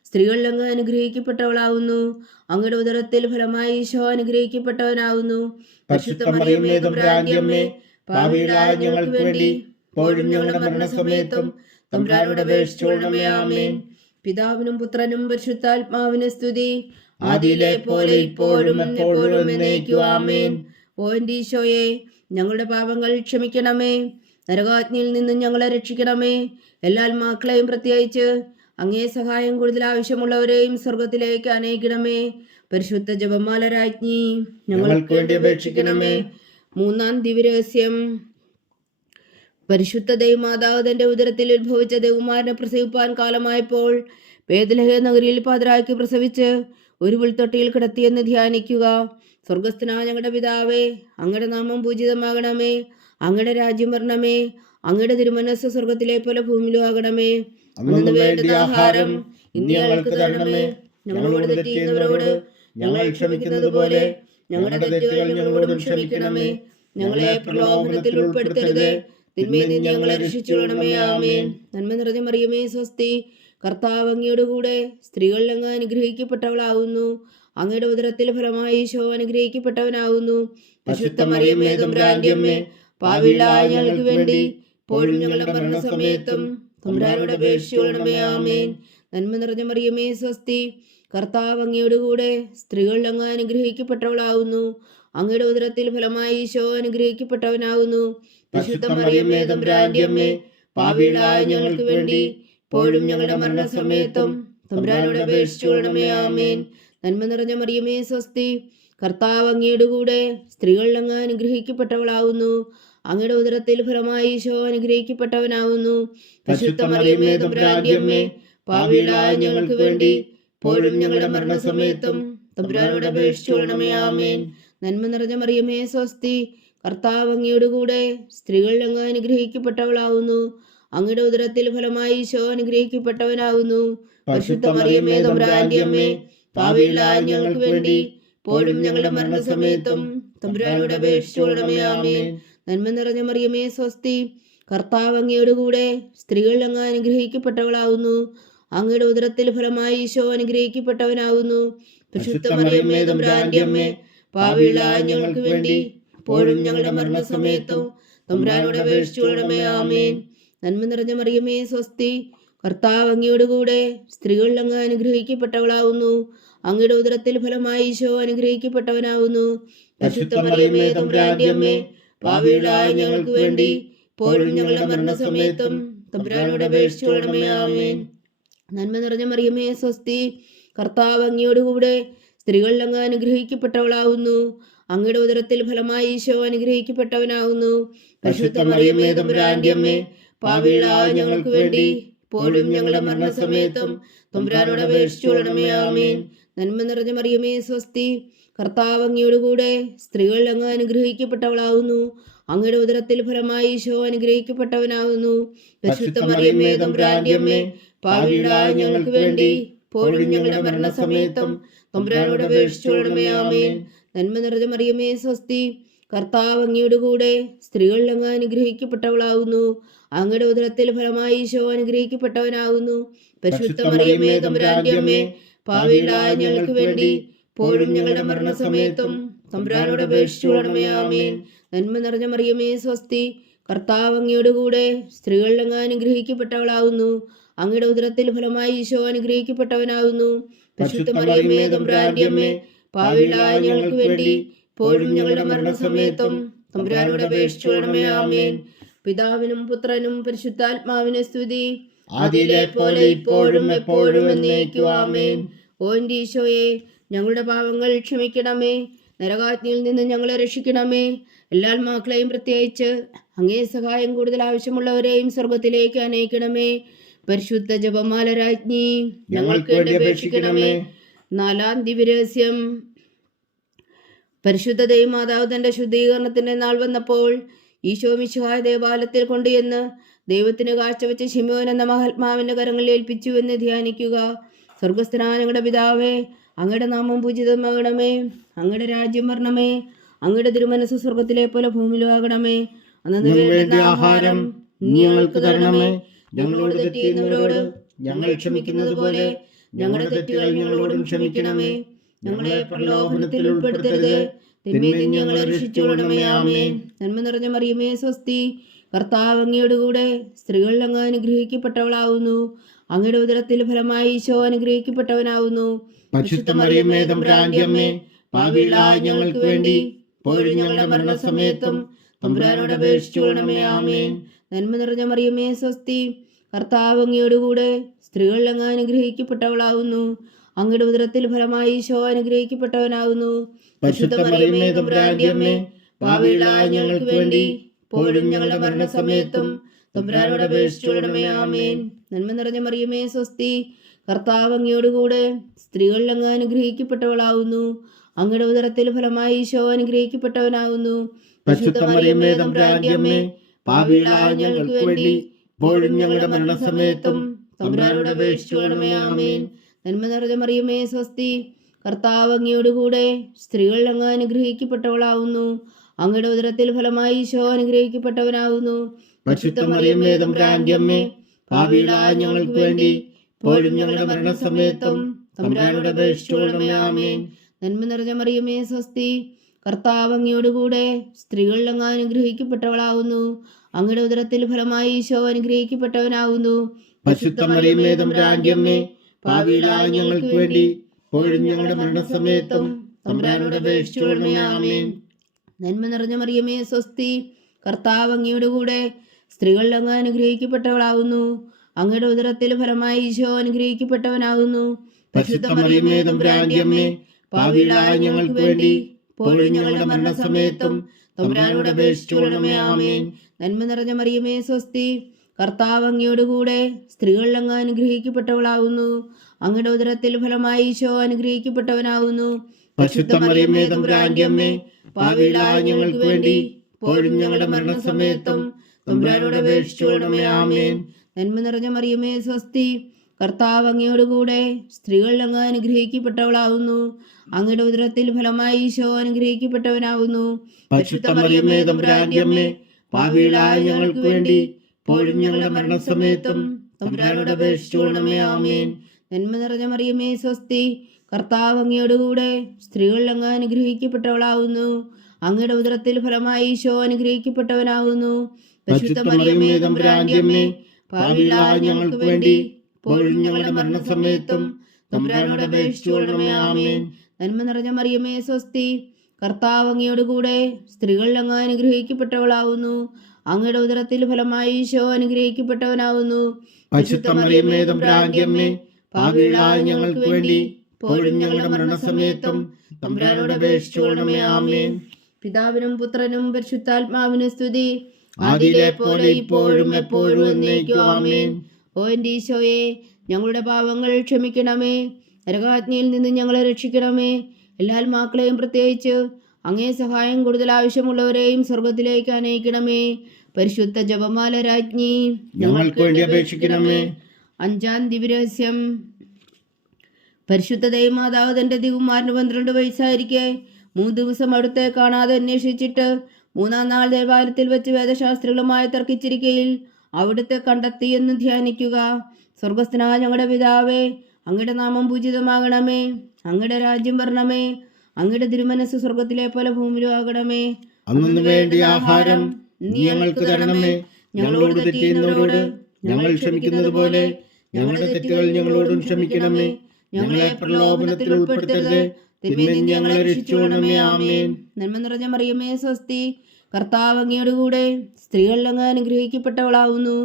സ്ത്രീകളിൽ അങ്ങ് അനുഗ്രഹിക്കപ്പെട്ടവളാകുന്നു. അങ്ങയുടെ ഉദരത്തിൽ ഫലമായി ഈശോ അനുഗ്രഹിക്കപ്പെട്ടവനാകുന്നു. പരിശുദ്ധ മറിയമേ തമ്പുരാന്റെ അമ്മേ, പാപികളായ ഞങ്ങൾക്ക് വേണ്ടി ഇപ്പോഴും ഞങ്ങളുടെ മരണസമയത്തും തമ്പുരാനോട് അപേക്ഷിച്ചുകൊള്ളണമേ. ആമേൻ. പിതാവിനും പുത്രനും പരിശുദ്ധാത്മാവിന് സ്തുതി, ആദിയിലെ പോലെ ഇപ്പോഴും എപ്പോഴും എന്നേക്കും. ആമേൻ. ഓ എൻ്റെ ഈശോയെ, ഞങ്ങളുടെ പാപങ്ങൾ ക്ഷമിക്കണമേ, നരകാഗ്നിയിൽ നിന്നും ഞങ്ങളെ രക്ഷിക്കണമേ. എല്ലാ ആത്മാക്കളെയും പ്രത്യേകിച്ച് അങ്ങേ സഹായം കൂടുതൽ ആവശ്യമുള്ളവരെയും സ്വർഗത്തിലേക്ക് അനയിക്കണമേ. പരിശുദ്ധ ജപമാല രാജ്ഞി ഞങ്ങൾക്ക് വേണ്ടി അപേക്ഷിക്കണമേ. മൂന്നാം ദിവ്യരഹസ്യം. പരിശുദ്ധ ദൈവമാതാവ് തന്റെ ഉദരത്തിൽ ഉത്ഭവിച്ച ദേവകുമാരനെ പ്രസവിപ്പാൻ കാലമായപ്പോൾ ബേത്ലഹേം നഗരിയിൽ പാതിരായ്ക്ക് പ്രസവിച്ച് ഒരു പുൽത്തൊട്ടിയിൽ കിടത്തിയെന്ന് ധ്യാനിക്കുക. സ്വർഗസ്ഥനായ ഞങ്ങളുടെ പിതാവേ, അങ്ങയുടെ നാമം പൂജിതമാകണമേ. അങ്ങയുടെ രാജ്യം വരണമേ. അങ്ങയുടെ തിരുമനസ്സ് സ്വർഗത്തിലെ പോലെ ഭൂമിയിലും ആകണമേ. അന്നു വേണ്ട ആഹാരം ഇന്ന് ഞങ്ങൾക്ക് തരണമേ. ഞങ്ങളോട് തെറ്റ് ചെയ്യുന്നവരോട് ഞങ്ങൾ ക്ഷമിക്കുന്നത് പോലെ ഞങ്ങളുടെ തെറ്റുകൾ ഞങ്ങളോടും ക്ഷമിക്കണമേ. ഞങ്ങളെ പ്രലോഭനത്തിൽ ഉൾപ്പെടുത്തരുത്, തിന്മയിൽ നിന്ന് ഞങ്ങളെ രക്ഷിച്ചുകൊള്ളണമേ. ആമേൻ. നന്മ നിറഞ്ഞ മറിയമേ സ്വസ്തി, കർത്താവ് അങ്ങയോട് കൂടെ സ്ത്രീകളിൽ അങ്ങ് അനുഗ്രഹിക്കപ്പെട്ടവളാകുന്നു. അങ്ങയുടെ ഉദരത്തിൽ ഫലമായി ഈശോ അനുഗ്രഹിക്കപ്പെട്ടവനാകുന്നു. പരിശുദ്ധ മറിയമേ തമ്പുരാന്റെ അമ്മേ, പാപികളായ ഞങ്ങൾക്ക് വേണ്ടി ഇപ്പോഴും ഞങ്ങളുടെ മരണസമയത്തും തമ്പുരാനോട് അപേക്ഷിച്ചുകൊള്ളണമേ. ആമേൻ. നന്മ നിറഞ്ഞ മറിയമേ സ്വസ്തി, കർത്താവ് അങ്ങയോട് കൂടെ സ്ത്രീകളിൽ അങ്ങ് അനുഗ്രഹിക്കപ്പെട്ടവളാകുന്നു. അങ്ങയുടെ ഉദരത്തിൽ ഫലമായി ഈശോ അനുഗ്രഹിക്കപ്പെട്ടവനാകുന്നു. പരിശുദ്ധ മറിയമേ തമ്പുരാന്റെ അമ്മേ, പാപികളായ ഞങ്ങൾക്ക് വേണ്ടി ഇപ്പോഴും ഞങ്ങളുടെ മരണസമയത്തും തമ്പുരാനോട് അപേക്ഷിച്ചുകൊള്ളണമേ. ആമേൻ. നന്മ നിറഞ്ഞ മറിയമേ സ്വസ്തി, കർത്താവ് അങ്ങയോട് കൂടെ സ്ത്രീകളിൽ അങ്ങ് അനുഗ്രഹിക്കപ്പെട്ടവളാകുന്നു. അങ്ങയുടെ ഉദരത്തിൽ ഫലമായി ഈശോ അനുഗ്രഹിക്കപ്പെട്ടവനാകുന്നു. പരിശുദ്ധ മറിയമേ തമ്പുരാന്റെ അമ്മേ, പാപികളായ ഞങ്ങൾക്ക് വേണ്ടി ഇപ്പോഴും ഞങ്ങളുടെ മരണസമയത്തും തമ്പുരാനോട് അപേക്ഷിച്ചുകൊള്ളണമേ. ആമേൻ. നന്മ നിറഞ്ഞ മറിയമേ സ്വസ്തി, കർത്താവ് അങ്ങയോട് കൂടെ സ്ത്രീകളിൽ അങ്ങ് അനുഗ്രഹിക്കപ്പെട്ടവളാകുന്നു. അങ്ങയുടെ ഉദരത്തിൽ ഫലമായി ഈശോ അനുഗ്രഹിക്കപ്പെട്ടവനാകുന്നു. പരിശുദ്ധ മറിയമേ തമ്പുരാന്റെ അമ്മേ, പാപികളായ ഞങ്ങൾക്ക് വേണ്ടി ഇപ്പോഴും ഞങ്ങളുടെ മരണസമയത്തും തമ്പുരാനോട് അപേക്ഷിച്ചുകൊള്ളണമേ. ആമേൻ. നന്മ നിറഞ്ഞ മറിയമേ സ്വസ്തി, കർത്താവ് അങ്ങയോട് കൂടെ സ്ത്രീകളിൽ അങ്ങ് അനുഗ്രഹിക്കപ്പെട്ടവളാകുന്നു. അങ്ങയുടെ ഉദരത്തിൽ ഫലമായി ഈശോ അനുഗ്രഹിക്കപ്പെട്ടവനാകുന്നു. പരിശുദ്ധ മറിയമേ തമ്പുരാന്റെ അമ്മേ, പാപികളായ ഞങ്ങൾക്ക് വേണ്ടി ഇപ്പോഴും ഞങ്ങളുടെ മരണസമയത്തും തമ്പുരാനോട് അപേക്ഷിച്ചുകൊള്ളണമേ. ആമേൻ. നന്മ നിറഞ്ഞ മറിയമേ സ്വസ്തി, കർത്താവ് അങ്ങയോട് കൂടെ സ്ത്രീകളിൽ അങ്ങ് അനുഗ്രഹിക്കപ്പെട്ടവളാകുന്നു. അങ്ങയുടെ ഉദരത്തിൽ ഫലമായി ഈശോ അനുഗ്രഹിക്കപ്പെട്ടവനാകുന്നു. പരിശുദ്ധ മറിയമേ തമ്പുരാന്റെ അമ്മേ, പാപികളായ ഞങ്ങൾക്ക് വേണ്ടി ഇപ്പോഴും ഞങ്ങളുടെ മരണസമയത്തും തമ്പുരാനോട് അപേക്ഷിച്ചുകൊള്ളണമേ. ആമേൻ. നന്മ നിറഞ്ഞ മറിയമേ സ്വസ്തി, കർത്താവ് അങ്ങയോട് കൂടെ സ്ത്രീകളിൽ അങ്ങ് അനുഗ്രഹിക്കപ്പെട്ടവളാകുന്നു. അങ്ങയുടെ ഉദരത്തിൽ ഫലമായി ഈശോ അനുഗ്രഹിക്കപ്പെട്ടവനാകുന്നു. പരിശുദ്ധ മറിയമേ തമ്പുരാന്റെ അമ്മേ, പാപികളായ ഞങ്ങൾക്ക് വേണ്ടി ഇപ്പോഴും ഞങ്ങളുടെ മരണസമയത്തും തമ്പുരാനോട് അപേക്ഷിച്ചുകൊള്ളണമേ. ആമേൻ. നന്മ നിറഞ്ഞ മറിയമേ സ്വസ്തി, കർത്താവ് അങ്ങയോട് കൂടെ സ്ത്രീകളിൽ അങ്ങ് അനുഗ്രഹിക്കപ്പെട്ടവളാകുന്നു. അങ്ങയുടെ ഉദരത്തിൽ ഫലമായി ഈശോ അനുഗ്രഹിക്കപ്പെട്ടവനാകുന്നു. പരിശുദ്ധ മറിയമേ തമ്പുരാന്റെ അമ്മേ, പാപികളായ ഞങ്ങൾക്ക് വേണ്ടി ഇപ്പോഴും ഞങ്ങളുടെ മരണസമയത്തും തമ്പുരാനോട് അപേക്ഷിച്ചുകൊള്ളണമേ. ആമേൻ. നന്മ നിറഞ്ഞ മറിയമേ സ്വസ്തി, കർത്താവ് അങ്ങയോട് കൂടെ സ്ത്രീകളിൽ അങ്ങ് അനുഗ്രഹിക്കപ്പെട്ടവളാകുന്നു. അങ്ങയുടെ ഉദരത്തിൽ ഫലമായി ഈശോ അനുഗ്രഹിക്കപ്പെട്ടവനാകുന്നു. പരിശുദ്ധ മറിയമേ തമ്പുരാന്റെ അമ്മേ, പാപികളായ ഞങ്ങൾക്ക് വേണ്ടി ഇപ്പോഴും ഞങ്ങളുടെ മരണസമയത്തും തമ്പുരാനോട് അപേക്ഷിച്ചുകൊള്ളണമേ. ആമേൻ. നന്മ നിറഞ്ഞ മറിയമേ സ്വസ്തി, കർത്താവ് അങ്ങയോട് കൂടെ സ്ത്രീകളിൽ അങ്ങ് അനുഗ്രഹിക്കപ്പെട്ടവളാകുന്നു. അങ്ങയുടെ ഉദരത്തിൽ ഫലമായി ഈശോ അനുഗ്രഹിക്കപ്പെട്ടവനാകുന്നു. പരിശുദ്ധ മറിയമേ തമ്പുരാന്റെ അമ്മേ, പാപികളായ ഞങ്ങൾക്ക് വേണ്ടി ഇപ്പോഴും ഞങ്ങളുടെ മരണസമയത്തും തമ്പുരാനോട് അപേക്ഷിച്ചുകൊള്ളണമേ. ആമേൻ. പിതാവിനും പുത്രനും പരിശുദ്ധാത്മാവിന് സ്തുതി, ആദിയിലെ പോലെ ഇപ്പോഴും എപ്പോഴും എന്നേക്കും. ആമേൻ. ഓ എൻ്റെ ഈശോയെ, ഞങ്ങളുടെ പാപങ്ങൾ ക്ഷമിക്കണമേ, നരകാഗ്നിയിൽ നിന്ന് ഞങ്ങളെ രക്ഷിക്കണമേ. എല്ലാ ആത്മാക്കളെയും പ്രത്യേകിച്ച് അങ്ങേ സഹായം കൂടുതൽ ആവശ്യമുള്ളവരെയും സ്വർഗത്തിലേക്ക് അനയിക്കണമേ. പരിശുദ്ധ ജപമാല രാജ്ഞി, ഞങ്ങൾക്ക് വേണ്ടി അപേക്ഷിക്കണമേ. 4-ാം ദിവ്യരഹസ്യം. പരിശുദ്ധ ദൈവമാതാവ് തന്റെ ശുദ്ധീകരണത്തിന്റെ നാൾ വന്നപ്പോൾ ഈശോ മിശിഹായ ദേവാലയത്തിൽ കൊണ്ടുചെന്ന് ദൈവത്തിന് കാഴ്ചവെച്ച ശിമോൻ എന്ന മഹാത്മാവിന്റെ കരങ്ങളിൽ ഏൽപ്പിച്ചു എന്ന് ധ്യാനിക്കുക. സ്വർഗസ്ഥനായ ഞങ്ങളുടെ പിതാവേ, അങ്ങയുടെ നാമം പൂജിതമാകണമേ. അങ്ങയുടെ രാജ്യം വരണമേ. അങ്ങയുടെ തിരുമനസ്സ് സ്വർഗത്തിലെ പോലെ ഭൂമിയിലാകണമേ. അന്നു വേണ്ട ആഹാരം ഞങ്ങൾക്ക് തരണമേ. ഞങ്ങളോട് തെറ്റ് ചെയ്യുന്നവരോട് ഞങ്ങൾ ക്ഷമിക്കുന്നത് പോലെ ഞങ്ങളുടെ തെറ്റുകൾ ഞങ്ങളോടും ക്ഷമിക്കണമേ. ഞങ്ങളെ പ്രലോഭനത്തിൽ ഉൾപ്പെടുത്തരുത്, തിന്മയിൽ നിന്ന് ഞങ്ങളെ രക്ഷിച്ചുകൊള്ളണമേ. ആമേൻ. നന്മ നിറഞ്ഞ മറിയമേ സ്വസ്തി, കർത്താവ് അങ്ങയുടെ കൂടെ സ്ത്രീകൾ അങ്ങ് അനുഗ്രഹിക്കപ്പെട്ടവളാവുന്നു. അങ്ങയുടെ ഉദരത്തിൽ ഫലമായി ഈശോ അനുഗ്രഹിക്കപ്പെട്ടവനാവുന്നു. പരിശുദ്ധ മറിയമേ തമ്പുരാന്റെ അമ്മേ, പാപികളായ ഞങ്ങൾക്ക് വേണ്ടി ഇപ്പോഴും ഞങ്ങളുടെ മരണസമയത്തും തമ്പുരാനോട് അപേക്ഷിച്ചുകൊള്ളണമേ. ആമേൻ. നന്മ നിറഞ്ഞ മറിയമേ സ്വസ്തി, കർത്താവ് അങ്ങയുടെ കൂടെ സ്ത്രീകൾ അങ്ങ് അനുഗ്രഹിക്കപ്പെട്ടവളാവുന്നു. അങ്ങയുടെ ഉദരത്തിൽ ഫലമായി ഈശോ അനുഗ്രഹിക്കപ്പെട്ടവനാവുന്നു. പരിശുദ്ധ മറിയമേ തമ്പുരാന്റെ അമ്മേ, പാപികളായ ഞങ്ങൾക്ക് വേണ്ടി ഇപ്പോഴും ഞങ്ങളുടെ മരണസമയത്തും തമ്പുരാനോട് അപേക്ഷിച്ചുകൊള്ളണമേ. ആമേൻ. നന്മ നിറഞ്ഞ മറിയമേ സ്വസ്തി, കർത്താവ് അങ്ങയുടെ കൂടെ സ്ത്രീകൾ അങ്ങ് അനുഗ്രഹിക്കപ്പെട്ടവളാവുന്നു. അങ്ങയുടെ ഉദരത്തിൽ ഫലമായി ഈശോ അനുഗ്രഹിക്കപ്പെട്ടവനാവുന്നു. പരിശുദ്ധ മറിയമേ തമ്പുരാന്റെ അമ്മേ, പാപികളായ ഞങ്ങൾക്ക് വേണ്ടി ഇപ്പോഴും ഞങ്ങളുടെ മരണസമയത്തും തമ്പുരാനോട് അപേക്ഷിച്ചുകൊള്ളണമേ. ആമേൻ. നന്മ നിറഞ്ഞ മറിയമേ സ്വസ്തി, കർത്താവ് അങ്ങയുടെ കൂടെ സ്ത്രീകൾ അങ്ങ് അനുഗ്രഹിക്കപ്പെട്ടവളാവുന്നു. അങ്ങയുടെ ഉദരത്തിൽ ഫലമായി ഈശോ അനുഗ്രഹിക്കപ്പെട്ടവനാവുന്നു. പരിശുദ്ധ മറിയമേ തമ്പുരാന്റെ അമ്മേ, പാപികളായ ഞങ്ങൾക്ക് വേണ്ടി ഇപ്പോഴും ഞങ്ങളുടെ മരണസമയത്തും തമ്പുരാനോട് അപേക്ഷിച്ചുകൊള്ളണമേ. ആമേൻ. നന്മ നിറഞ്ഞ മറിയമേ സ്വസ്തി, കർത്താവ് അങ്ങയുടെ കൂടെ സ്ത്രീകൾ അങ്ങ് അനുഗ്രഹിക്കപ്പെട്ടവളാവുന്നു. അങ്ങയുടെ ഉദരത്തിൽ ഫലമായി ഈശോ അനുഗ്രഹിക്കപ്പെട്ടവനാവുന്നു. പരിശുദ്ധ മറിയമേ തമ്പുരാന്റെ അമ്മേ, പാപികളായ ഞങ്ങൾക്ക് വേണ്ടി ഇപ്പോഴും ഞങ്ങളുടെ മരണസമയത്തും തമ്പുരാനോട് അപേക്ഷിച്ചുകൊള്ളണമേ. ആമേൻ. നന്മ നിറഞ്ഞ മറിയമേ സ്വസ്തി, കർത്താവ് അങ്ങയുടെ കൂടെ സ്ത്രീകൾ അങ്ങ് അനുഗ്രഹിക്കപ്പെട്ടവളാവുന്നു. അങ്ങയുടെ ഉദരത്തിൽ ഫലമായി ഈശോ അനുഗ്രഹിക്കപ്പെട്ടവനാകുന്നു. പരിശുദ്ധ മറിയമേ തമ്പുരാന്റെ അമ്മേ, പാപികളായ ഞങ്ങൾക്ക് വേണ്ടി ഇപ്പോഴും ഞങ്ങളുടെ മരണസമയത്തും തമ്പുരാനോട് അപേക്ഷിച്ചുകൊള്ളണമേ. ആമേൻ. നന്മ നിറഞ്ഞ മറിയമേ സ്വസ്തി, കർത്താവ് അങ്ങയുടെ കൂടെ സ്ത്രീകൾ അങ്ങ് അനുഗ്രഹിക്കപ്പെട്ടവളാവുന്നു. അങ്ങയുടെ ഉദരത്തിൽ ഫലമായി ഈശോ അനുഗ്രഹിക്കപ്പെട്ടവനാകുന്നു. പരിശുദ്ധ മറിയമേ തമ്പുരാന്റെ അമ്മേ, പാപികളായ ഞങ്ങൾക്ക് വേണ്ടി ഇപ്പോഴും ഞങ്ങളുടെ മരണസമയത്തും തമ്പുരാനോട് അപേക്ഷിച്ചുകൊള്ളണമേ. ആമേൻ. നന്മ നിറഞ്ഞ മറിയമേ സ്വസ്തി, കർത്താവ് അങ്ങയുടെ കൂടെ സ്ത്രീകൾ അങ്ങ് അനുഗ്രഹിക്കപ്പെട്ടവളാവുന്നു. അങ്ങയുടെ ഉദരത്തിൽ ഫലമായി ഈശോ അനുഗ്രഹിക്കപ്പെട്ടവനാവുന്നു. പരിശുദ്ധ മറിയമേ തമ്പുരാന്റെ അമ്മേ, പാപികളായ ഞങ്ങൾക്ക് വേണ്ടി ഇപ്പോഴും ഞങ്ങളുടെ മരണസമയത്തും തമ്പുരാനോട് അപേക്ഷിച്ചുകൊള്ളണമേ. ആമേൻ. നന്മ നിറഞ്ഞ മറിയമേ സ്വസ്തി, കർത്താവ് അങ്ങയുടെ കൂടെ സ്ത്രീകൾ അങ്ങ് അനുഗ്രഹിക്കപ്പെട്ടവളാവുന്നു. അങ്ങയുടെ ഉദരത്തിൽ ഫലമായി ഈശോ അനുഗ്രഹിക്കപ്പെട്ടവനാകുന്നു. പരിശുദ്ധ മറിയമേ തമ്പുരാന്റെ അമ്മേ, പാപികളായ ഞങ്ങൾക്ക് വേണ്ടി ഇപ്പോഴും ഞങ്ങളുടെ മരണസമയത്തും തമ്പുരാനോട് അപേക്ഷിച്ചുകൊള്ളണമേ. ആമേൻ. നന്മ നിറഞ്ഞ മറിയമേ സ്വസ്തി, കർത്താവ് അങ്ങയുടെ കൂടെ സ്ത്രീകൾ അങ്ങ് അനുഗ്രഹിക്കപ്പെട്ടവളാവുന്നു. അങ്ങയുടെ ഉദരത്തിൽ ഫലമായി ഈശോ അനുഗ്രഹിക്കപ്പെട്ടവനാകുന്നു. പരിശുദ്ധ മറിയമേ തമ്പുരാന്റെ അമ്മേ, പാപികളായ ഞങ്ങൾക്ക് വേണ്ടി ഇപ്പോഴും ഞങ്ങളുടെ മരണസമയത്തും തമ്പുരാനോട് അപേക്ഷിച്ചുകൊള്ളണമേ. ആമേൻ. പിതാവിനും പുത്രനും പരിശുദ്ധാത്മാവിനും സ്തുതി, ആദിയിലെ പോലെ ഇപ്പോഴും എപ്പോഴും എന്നേക്കും. ആമേൻ. ഓ എൻ്റെ ഈശോയെ, ഞങ്ങളുടെ പാപങ്ങൾ ക്ഷമിക്കണമേ. നരകാഗ്നിയിൽ നിന്ന് ഞങ്ങളെ രക്ഷിക്കണമേ. എല്ലാ ആത്മാക്കളെയും പ്രത്യേകിച്ച് അങ്ങേ സഹായം കൂടുതൽ ആവശ്യമുള്ളവരെയും സ്വർഗത്തിലേക്ക് അനയിക്കണമേ. പരിശുദ്ധ ജപമാല രാജ്ഞി, ഞങ്ങൾക്ക് വേണ്ടി അപേക്ഷിക്കണമേ. 5-ാം ദിവ്യരഹസ്യം. പരിശുദ്ധ ദൈവമാതാവ് തന്റെ ദിവ്യകുമാരന് 12 വയസ്സായിരിക്കെ 3 ദിവസം അവിടുത്തെ കാണാതെ അന്വേഷിച്ചിട്ട് 3-ാം നാൾ ദേവാലയത്തിൽ വെച്ച് വേദശാസ്ത്രികളുമായി തർക്കിച്ചിരിക്കയിൽ അവിടുത്തെ കണ്ടെത്തിയെന്ന് ധ്യാനിക്കുക. സ്വർഗസ്ഥനായ ഞങ്ങളുടെ പിതാവേ, അങ്ങയുടെ നാമം പൂജിതമാകണമേ. അങ്ങയുടെ രാജ്യം വരണമേ. അങ്ങയുടെ തിരുമനസ്സ് സ്വർഗത്തിലെ പോലെ ഭൂമിയിലും ആകണമേ. അന്നു വേണ്ടി ആഹാരം ഞങ്ങൾക്ക് തരണമേ. ഞങ്ങളോട് തെറ്റ് ചെയ്യുന്നവരോട് ഞങ്ങൾ ക്ഷമിക്കുന്നത് പോലെ ഞങ്ങളുടെ തെറ്റുകൾ ഞങ്ങളോടും ക്ഷമിക്കണമേ. ഞങ്ങളെ പ്രലോഭനത്തിൽ ഉൾപ്പെടുത്തരുത്, തിന്മയിൽ നിന്ന് ഞങ്ങളെ രക്ഷിച്ചുകൊള്ളണമേ. ആമേൻ. നന്മ നിറഞ്ഞ മറിയമേ സ്വസ്തി, കർത്താവ് അങ്ങയുടെ കൂടെ സ്ത്രീകൾ അങ്ങ് അനുഗ്രഹിക്കപ്പെട്ടവളാവുന്നു.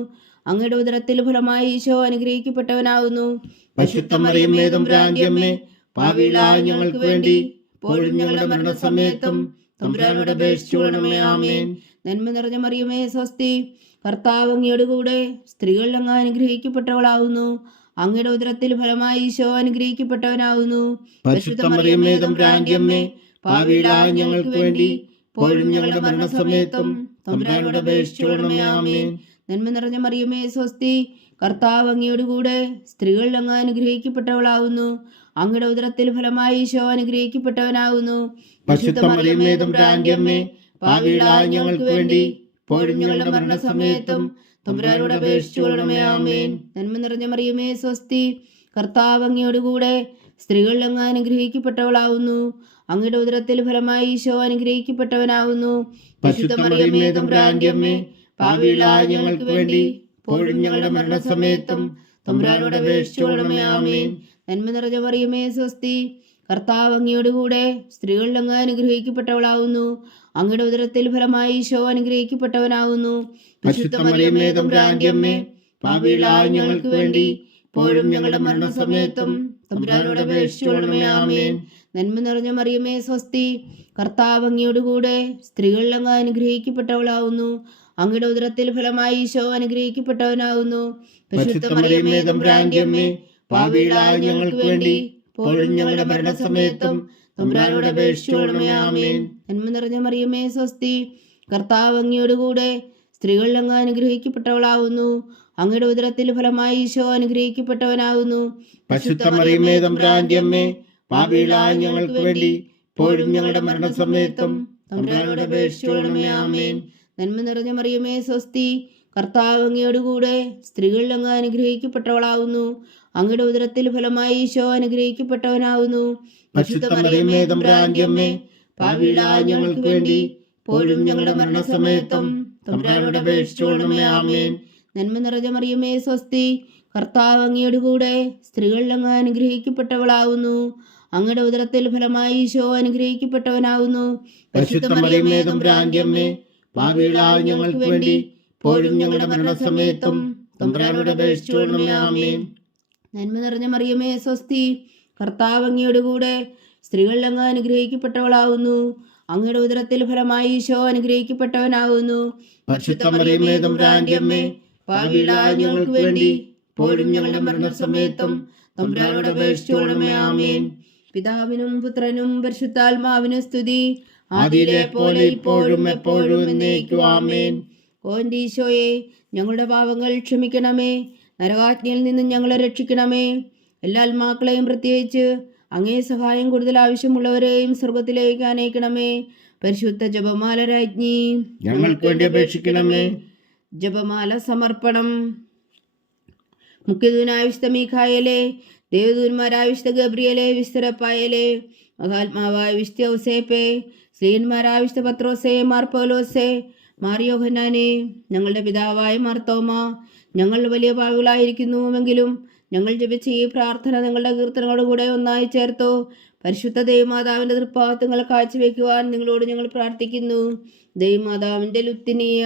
അങ്ങയുടെ ഉദരത്തിൽ ഫലമായി ഈശോ അനുഗ്രഹിക്കപ്പെട്ടവനാവുന്നു. പരിശുദ്ധ മറിയമേ തമ്പുരാന്റെ അമ്മേ, പാപികളായ ഞങ്ങൾക്ക് വേണ്ടി ഇപ്പോഴും ഞങ്ങളുടെ മരണസമയത്തും തമ്പുരാനോട് അപേക്ഷിച്ചുകൊള്ളണമേ. ആമേൻ. നന്മ നിറഞ്ഞ മറിയമേ സ്വസ്തി, കർത്താവ് അങ്ങയുടെ കൂടെ സ്ത്രീകൾ അങ്ങ് അനുഗ്രഹിക്കപ്പെട്ടവളാവുന്നു. അങ്ങയുടെ ഉദരത്തിൽ ഫലമായി ഈശോ അനുഗ്രഹിക്കപ്പെട്ടവനാവുന്നു. പരിശുദ്ധ മറിയമേ തമ്പുരാന്റെ അമ്മേ, പാപികളായ ഞങ്ങൾക്ക് വേണ്ടി ഇപ്പോഴും ഞങ്ങളുടെ മരണസമയത്തും തമ്പുരാനോട് അപേക്ഷിച്ചുകൊള്ളണമേ. ആമേൻ. നന്മ നിറഞ്ഞ മറിയമേ സ്വസ്തി, കർത്താവ് അങ്ങയുടെ കൂടെ സ്ത്രീകൾ അങ്ങ് അനുഗ്രഹിക്കപ്പെട്ടവളാവുന്നു. അങ്ങയുടെ ഉദരത്തിൽ ഫലമായി ഈശോ അനുഗ്രഹിക്കപ്പെട്ടവനാകുന്നു. പരിശുദ്ധ മറിയമേ തമ്പുരാന്റെ അമ്മേ, പാപികളായ ഞങ്ങൾക്ക് വേണ്ടി ഇപ്പോഴും ഞങ്ങളുടെ മരണസമയത്തും തമ്പുരാനോട് അപേക്ഷിച്ചുകൊള്ളണമേ. ആമേൻ. നന്മ നിറഞ്ഞ മറിയമേ സ്വസ്തി, കർത്താവ് അങ്ങയുടെ കൂടെ സ്ത്രീകൾ അങ്ങ് അനുഗ്രഹിക്കപ്പെട്ടവളാവുന്നു. അങ്ങയുടെ ഉദരത്തിൽ ഫലമായി ഈശോ അനുഗ്രഹിക്കപ്പെട്ടവനാകുന്നു. പരിശുദ്ധ മറിയമേ തമ്പുരാന്റെ അമ്മേ, പാപികളായ ഞങ്ങൾക്ക് വേണ്ടി ഇപ്പോഴും ഞങ്ങളുടെ മരണസമയത്തും തമ്പുരാനോട് അപേക്ഷിച്ചുകൊള്ളണമേ. ആമേൻ. നന്മ നിറഞ്ഞ മറിയമേ സ്വസ്തി, കർത്താവ് അങ്ങയുടെ കൂടെ സ്ത്രീകൾ അങ്ങ് അനുഗ്രഹിക്കപ്പെട്ടവളാവുന്നു. അങ്ങയുടെ ഉദരത്തിൽ ഫലമായി ഈശോ അനുഗ്രഹിക്കപ്പെട്ടവനാകുന്നു. പരിശുദ്ധ മറിയമേ തമ്പുരാന്റെ അമ്മേ, പാപികളായ ഞങ്ങൾക്ക് വേണ്ടി ഇപ്പോഴും ഞങ്ങളുടെ മരണസമയത്തും തമ്പുരാനോട് അപേക്ഷിച്ചുകൊള്ളണമേ. ആമേൻ. നന്മ നിറഞ്ഞ മറിയമേ സ്വസ്തി, കർത്താവ് അങ്ങയുടെ കൂടെ സ്ത്രീകൾ അങ്ങ് അനുഗ്രഹിക്കപ്പെട്ടവളാവുന്നു. അങ്ങയുടെ ഉദരത്തിൽ ഫലമായി ഈശോ അനുഗ്രഹിക്കപ്പെട്ടവനാകുന്നു. പരിശുദ്ധ മറിയമേ തമ്പുരാന്റെ അമ്മേ, പാപികളായ ഞങ്ങൾക്ക് വേണ്ടി ഇപ്പോഴും ഞങ്ങളുടെ മരണസമയത്തും തമ്പുരാനോട് അപേക്ഷിച്ചുകൊള്ളണമേ. ആമേൻ. നന്മ നിറഞ്ഞ മറിയമേ സ്വസ്തി, കർത്താവ് അങ്ങയുടെ കൂടെ സ്ത്രീകൾ അങ്ങ് അനുഗ്രഹിക്കപ്പെട്ടവളാവുന്നു. അങ്ങയുടെ ഉദരത്തിൽ ഫലമായി ഈശോ അനുഗ്രഹിക്കപ്പെട്ടവനാകുന്നു. പരിശുദ്ധ മറിയമേ തമ്പുരാന്റെ അമ്മേ, പാപികളായ ഞങ്ങൾക്ക് വേണ്ടി ഇപ്പോഴും ഞങ്ങളുടെ മരണസമയത്തും തമ്പുരാനോട് അപേക്ഷിച്ചുകൊള്ളണമേ. ആമേൻ. നന്മ നിറഞ്ഞ മറിയമേ സ്വസ്തി, കർത്താവ് അങ്ങയുടെ കൂടെ സ്ത്രീകൾ അങ്ങ് അനുഗ്രഹിക്കപ്പെട്ടവളാവുന്നു. അങ്ങയുടെ ഉദരത്തിൽ ഫലമായി ഈശോ അനുഗ്രഹിക്കപ്പെട്ടവനാകുന്നു. പരിശുദ്ധ മറിയമേ തമ്പുരാന്റെ അമ്മേ, പാപികളായ ഞങ്ങൾക്ക് വേണ്ടി ഇപ്പോഴും ഞങ്ങളുടെ മരണസമയത്തും തമ്പുരാനോട് അപേക്ഷിച്ചുകൊള്ളണമേ. ആമേൻ. നന്മ നിറഞ്ഞ മറിയമേ സ്വസ്തി, കർത്താവ് അങ്ങയുടെ കൂടെ സ്ത്രീകൾ അങ്ങ് അനുഗ്രഹിക്കപ്പെട്ടവളാവുന്നു. അങ്ങയുടെ ഉദരത്തിൽ ഫലമായി ഈശോ അനുഗ്രഹിക്കപ്പെട്ടവനാകുന്നു. പരിശുദ്ധ മറിയമേ തമ്പുരാന്റെ അമ്മേ, പാപികളായ ഞങ്ങൾക്ക് വേണ്ടി ഇപ്പോഴും ഞങ്ങളുടെ മരണസമയത്തും തമ്പുരാനോട് അപേക്ഷിച്ചുകൊള്ളണമേ. ആമേൻ. നന്മ നിറഞ്ഞ മറിയമേ സ്വസ്തി, കർത്താവ് അങ്ങയുടെ കൂടെ സ്ത്രീകൾ അങ്ങ് അനുഗ്രഹിക്കപ്പെട്ടവളാവുന്നു. അങ്ങയുടെ ഉദരത്തിൽ ഫലമായി ഈശോ അനുഗ്രഹിക്കപ്പെട്ടവനാകുന്നു. പരിശുദ്ധ മറിയമേ തമ്പുരാന്റെ അമ്മേ, പാപികളായ ഞങ്ങൾക്ക് വേണ്ടി ഇപ്പോഴും ഞങ്ങളുടെ മരണസമയത്തും തമ്പുരാനോട് അപേക്ഷിച്ചുകൊള്ളണമേ. ആമേൻ. പിതാവിനും പുത്രനും പരിശുദ്ധാത്മാവിനും സ്തുതി, ആദിയിലെ പോലെ ഇപ്പോഴും എപ്പോഴും എന്നേക്കും. ആമേൻ. ഓ എൻ്റെ ഈശോയെ, ഞങ്ങളുടെ പാപങ്ങൾ ക്ഷമിക്കണമേ. നരകാജ്ഞയിൽ നിന്നും ഞങ്ങളെ രക്ഷിക്കണമേ. എല്ലാ ആത്മാക്കളെയും, പ്രത്യേകിച്ച് അങ്ങേ സഹായം കൂടുതൽ ആവശ്യമുള്ളവരെയും സ്വർഗത്തിലേക്ക് അനയിക്കണമേ. പരിശുദ്ധ ജപമാല രാജ്ഞി, ഞങ്ങൾക്ക് വേണ്ടി അപേക്ഷിക്കണമേ. ജപമാല സമർപ്പണം. മുഖ്യദൂതനായ വിശുദ്ധ മീഖായേലേ, ദേവദൂതന്മാരായ വിശുദ്ധ ഗബ്രിയേലേ, വിശുദ്ധ റഫായേലേ, മഹാത്മാവായ വിശുദ്ധ ഔസേപ്പേ, ശ്രീയന്മാരായ വിശുദ്ധ പത്രോസേ, മാർ പൗലോസേ, മാർ യോഹന്നാനേ, ഞങ്ങളുടെ പിതാവായ മാർത്തോമ, ഞങ്ങൾ വലിയ പാപികളായിരിക്കുന്നുവെങ്കിലും ഞങ്ങൾ ജപിച്ച ഈ പ്രാർത്ഥന നിങ്ങളുടെ കീർത്തനങ്ങളോടുകൂടെ ഒന്നായി ചേർത്തോ. പരിശുദ്ധ ദൈവമാതാവിൻ്റെ തൃപ്പാദങ്ങൾ കാഴ്ചവെക്കുവാൻ നിങ്ങളോട് ഞങ്ങൾ പ്രാർത്ഥിക്കുന്നു. ദൈവമാതാവിൻ്റെ ലുത്തിനിയ.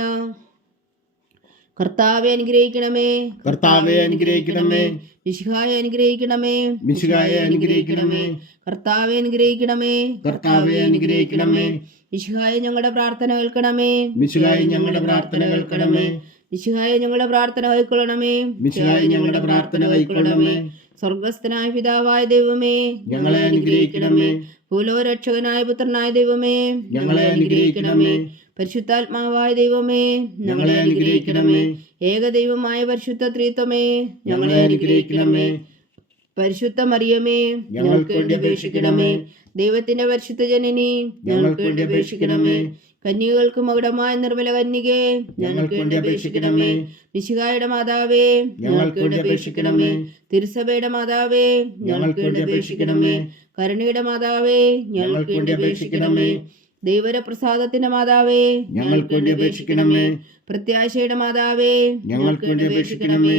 കർത്താവെ അനുഗ്രഹിക്കണമേ. കർത്താവെ അനുഗ്രഹിക്കണമേ. മിശിഹായെ അനുഗ്രഹിക്കണമേ. മിശിഹായെ അനുഗ്രഹിക്കണമേ. കർത്താവെ അനുഗ്രഹിക്കണമേ. കർത്താവെ അനുഗ്രഹിക്കണമേ. മിശിഹായെ ഞങ്ങളുടെ പ്രാർത്ഥന കേൾക്കണമേ. മിശിഹായെ ഞങ്ങളുടെ പ്രാർത്ഥന കേൾക്കണമേ. മിശിഹായെ ഞങ്ങളുടെ പ്രാർത്ഥന കൈക്കൊള്ളണമേ. മിശിഹായെ ഞങ്ങളുടെ പ്രാർത്ഥന കൈക്കൊള്ളണമേ. സ്വർഗസ്ഥനായ പിതാവായ ദൈവമേ, ഞങ്ങളെ അനുഗ്രഹിക്കണമേ. ഭൂലോകരക്ഷകനായ പുത്രനായ ദൈവമേ, ഞങ്ങളെ അനുഗ്രഹിക്കണമേ. പരിശുദ്ധാത്മാവായ ദൈവമേ, ഞങ്ങളെ അനുഗ്രഹിക്കണമേ. ഏകദൈവമായ പരിശുദ്ധ ത്രിത്വമേ, ഞങ്ങളെ അനുഗ്രഹിക്കണമേ. പരിശുദ്ധ മറിയമേ, ഞങ്ങൾക്ക് വേണ്ടി അപേക്ഷിക്കണമേ. ദൈവത്തിന്റെ പരിശുദ്ധ ജനനി, ഞങ്ങൾക്ക് വേണ്ടി അപേക്ഷിക്കണമേ. കന്യകൾക്ക് മകുടമായ നിർമ്മല കന്യകേ, ഞങ്ങൾക്ക് വേണ്ടി അപേക്ഷിക്കണമേ. മിശിഹായുടെ മാതാവേ, ഞങ്ങൾക്ക് വേണ്ടി അപേക്ഷിക്കണമേ. തിരുസഭയുടെ മാതാവേ, ഞങ്ങൾക്ക് വേണ്ടി അപേക്ഷിക്കണമേ. കരുണയുടെ മാതാവേ, ഞങ്ങൾക്ക് വേണ്ടി അപേക്ഷിക്കണമേ. ദൈവപ്രസാദത്തിന്റെ മാതാവേ, ഞങ്ങൾക്ക് വേണ്ടി അപേക്ഷിക്കണമേ. പ്രത്യാശയുടെ മാതാവേ, ഞങ്ങൾക്ക് വേണ്ടി അപേക്ഷിക്കണമേ.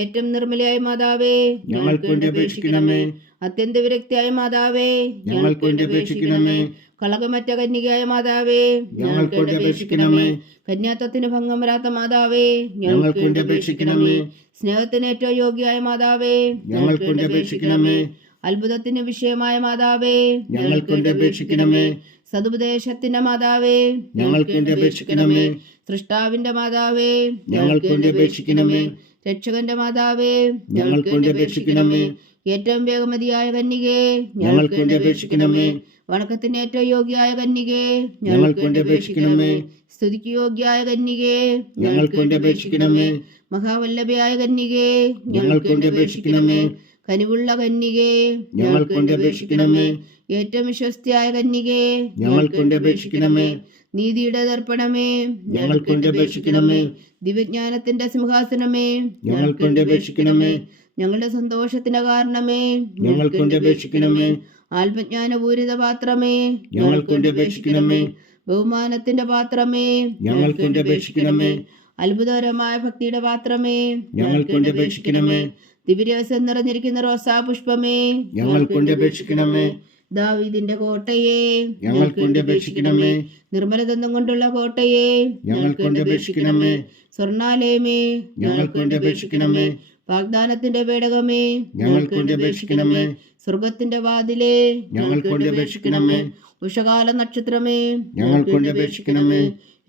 ഏറ്റവും നിർമ്മലയായ മാതാവേ, ഞങ്ങൾക്ക് വേണ്ടി അപേക്ഷിക്കണമേ. അത്യന്ത വിരക്തിയായ മാതാവേ, ഞങ്ങൾക്ക് വേണ്ടി അപേക്ഷിക്കണമേ. കളകമറ്റ കന്യകയായ മാതാവേ, ഞങ്ങൾക്ക് വേണ്ടി അപേക്ഷിക്കണമേ. കന്യാത്വത്തിന് ഭംഗം വരാത്ത മാതാവേ, ഞങ്ങൾക്ക് വേണ്ടി അപേക്ഷിക്കണമേ. സ്നേഹത്തിന് ഏറ്റവും യോഗ്യയായ മാതാവേ, ഞങ്ങൾക്ക് വേണ്ടി അപേക്ഷിക്കണമേ. അത്ഭുതത്തിന് വിഷയമായ മാതാവേ, ഞങ്ങൾക്ക് വേണ്ടി അപേക്ഷിക്കണമേ. സതുപദേശത്തിന്റെ മാതാവേ, ഞങ്ങൾക്ക് വേണ്ടി അപേക്ഷിക്കണമേ. സൃഷ്ടാവിന്റെ മാതാവേ, ഞങ്ങൾക്ക് വേണ്ടി അപേക്ഷിക്കണമേ. രക്ഷകന്റെ മാതാവേ, ഞങ്ങൾക്ക് വേണ്ടി അപേക്ഷിക്കണമേ. ഏറ്റവും വേഗമതിയായ കന്യകേ, ഞങ്ങൾക്ക് വേണ്ടി അപേക്ഷിക്കണമേ. വണക്കത്തിന് ഏറ്റവും യോഗ്യയായ കന്യകേ, ഞങ്ങൾക്ക് വേണ്ടി അപേക്ഷിക്കണമേ. സ്തുതിക്ക് യോഗ്യയായ കന്യകേ, ഞങ്ങൾക്ക് വേണ്ടി അപേക്ഷിക്കണമേ. മഹാവല്ലഭയായ കന്യകേ, ഞങ്ങൾക്ക് വേണ്ടി അപേക്ഷിക്കണമേ. കനിവുള്ള കന്യകേ, ഞങ്ങൾക്ക് വേണ്ടി അപേക്ഷിക്കണമേ. ഏറ്റവും വിശ്വസ്തയായ കന്യകേ, ഞങ്ങൾക്ക് വേണ്ടി അപേക്ഷിക്കണമേ. നീതിയുടെ ദർപ്പണമേ, ഞങ്ങൾക്ക് വേണ്ടി അപേക്ഷിക്കണമേ. ദിവ്യജ്ഞാനത്തിന്റെ സിംഹാസനമേ, ഞങ്ങൾക്ക് വേണ്ടി അപേക്ഷിക്കണമേ. ഞങ്ങളുടെ സന്തോഷത്തിന്റെ കാരണമേ, ഞങ്ങൾക്ക് വേണ്ടി അപേക്ഷിക്കണമേ. ആത്മജ്ഞാനപൂരിത പാത്രമേ, ഞങ്ങൾക്ക് വേണ്ടി അപേക്ഷിക്കണമേ. ബഹുമാനത്തിന്റെ പാത്രമേ, ഞങ്ങൾക്ക് വേണ്ടി അപേക്ഷിക്കണമേ. അത്ഭുതകരമായ ഭക്തിയുടെ പാത്രമേ, ഞങ്ങൾക്ക് വേണ്ടി അപേക്ഷിക്കണമേ. ദിവ്യരഹസ്യം നിറഞ്ഞിരിക്കുന്ന റോസാ പുഷ്പമേ, ഞങ്ങൾക്ക് വേണ്ടി അപേക്ഷിക്കണമേ. ദാവീദിന്റെ കോട്ടയെ, ഞങ്ങൾക്ക് വേണ്ടി അപേക്ഷിക്കണമേ. നിർമ്മലതന്ത്രം കൊണ്ടുള്ള കോട്ടയെ, ഞങ്ങൾക്ക് വേണ്ടി അപേക്ഷിക്കണമേ. സ്വർണാലയമേ, ഞങ്ങൾക്ക് വേണ്ടി അപേക്ഷിക്കണമേ. വാഗ്ദാനത്തിന്റെ പേടകമേ, ഞങ്ങൾക്ക് വേണ്ടി അപേക്ഷിക്കണമേ. സ്വർഗത്തിന്റെ വാതിലേ, ഞങ്ങൾക്ക് വേണ്ടി അപേക്ഷിക്കണമേ. ഉഷകാല നക്ഷത്രമേ, ഞങ്ങൾക്ക് വേണ്ടി അപേക്ഷിക്കണമേ.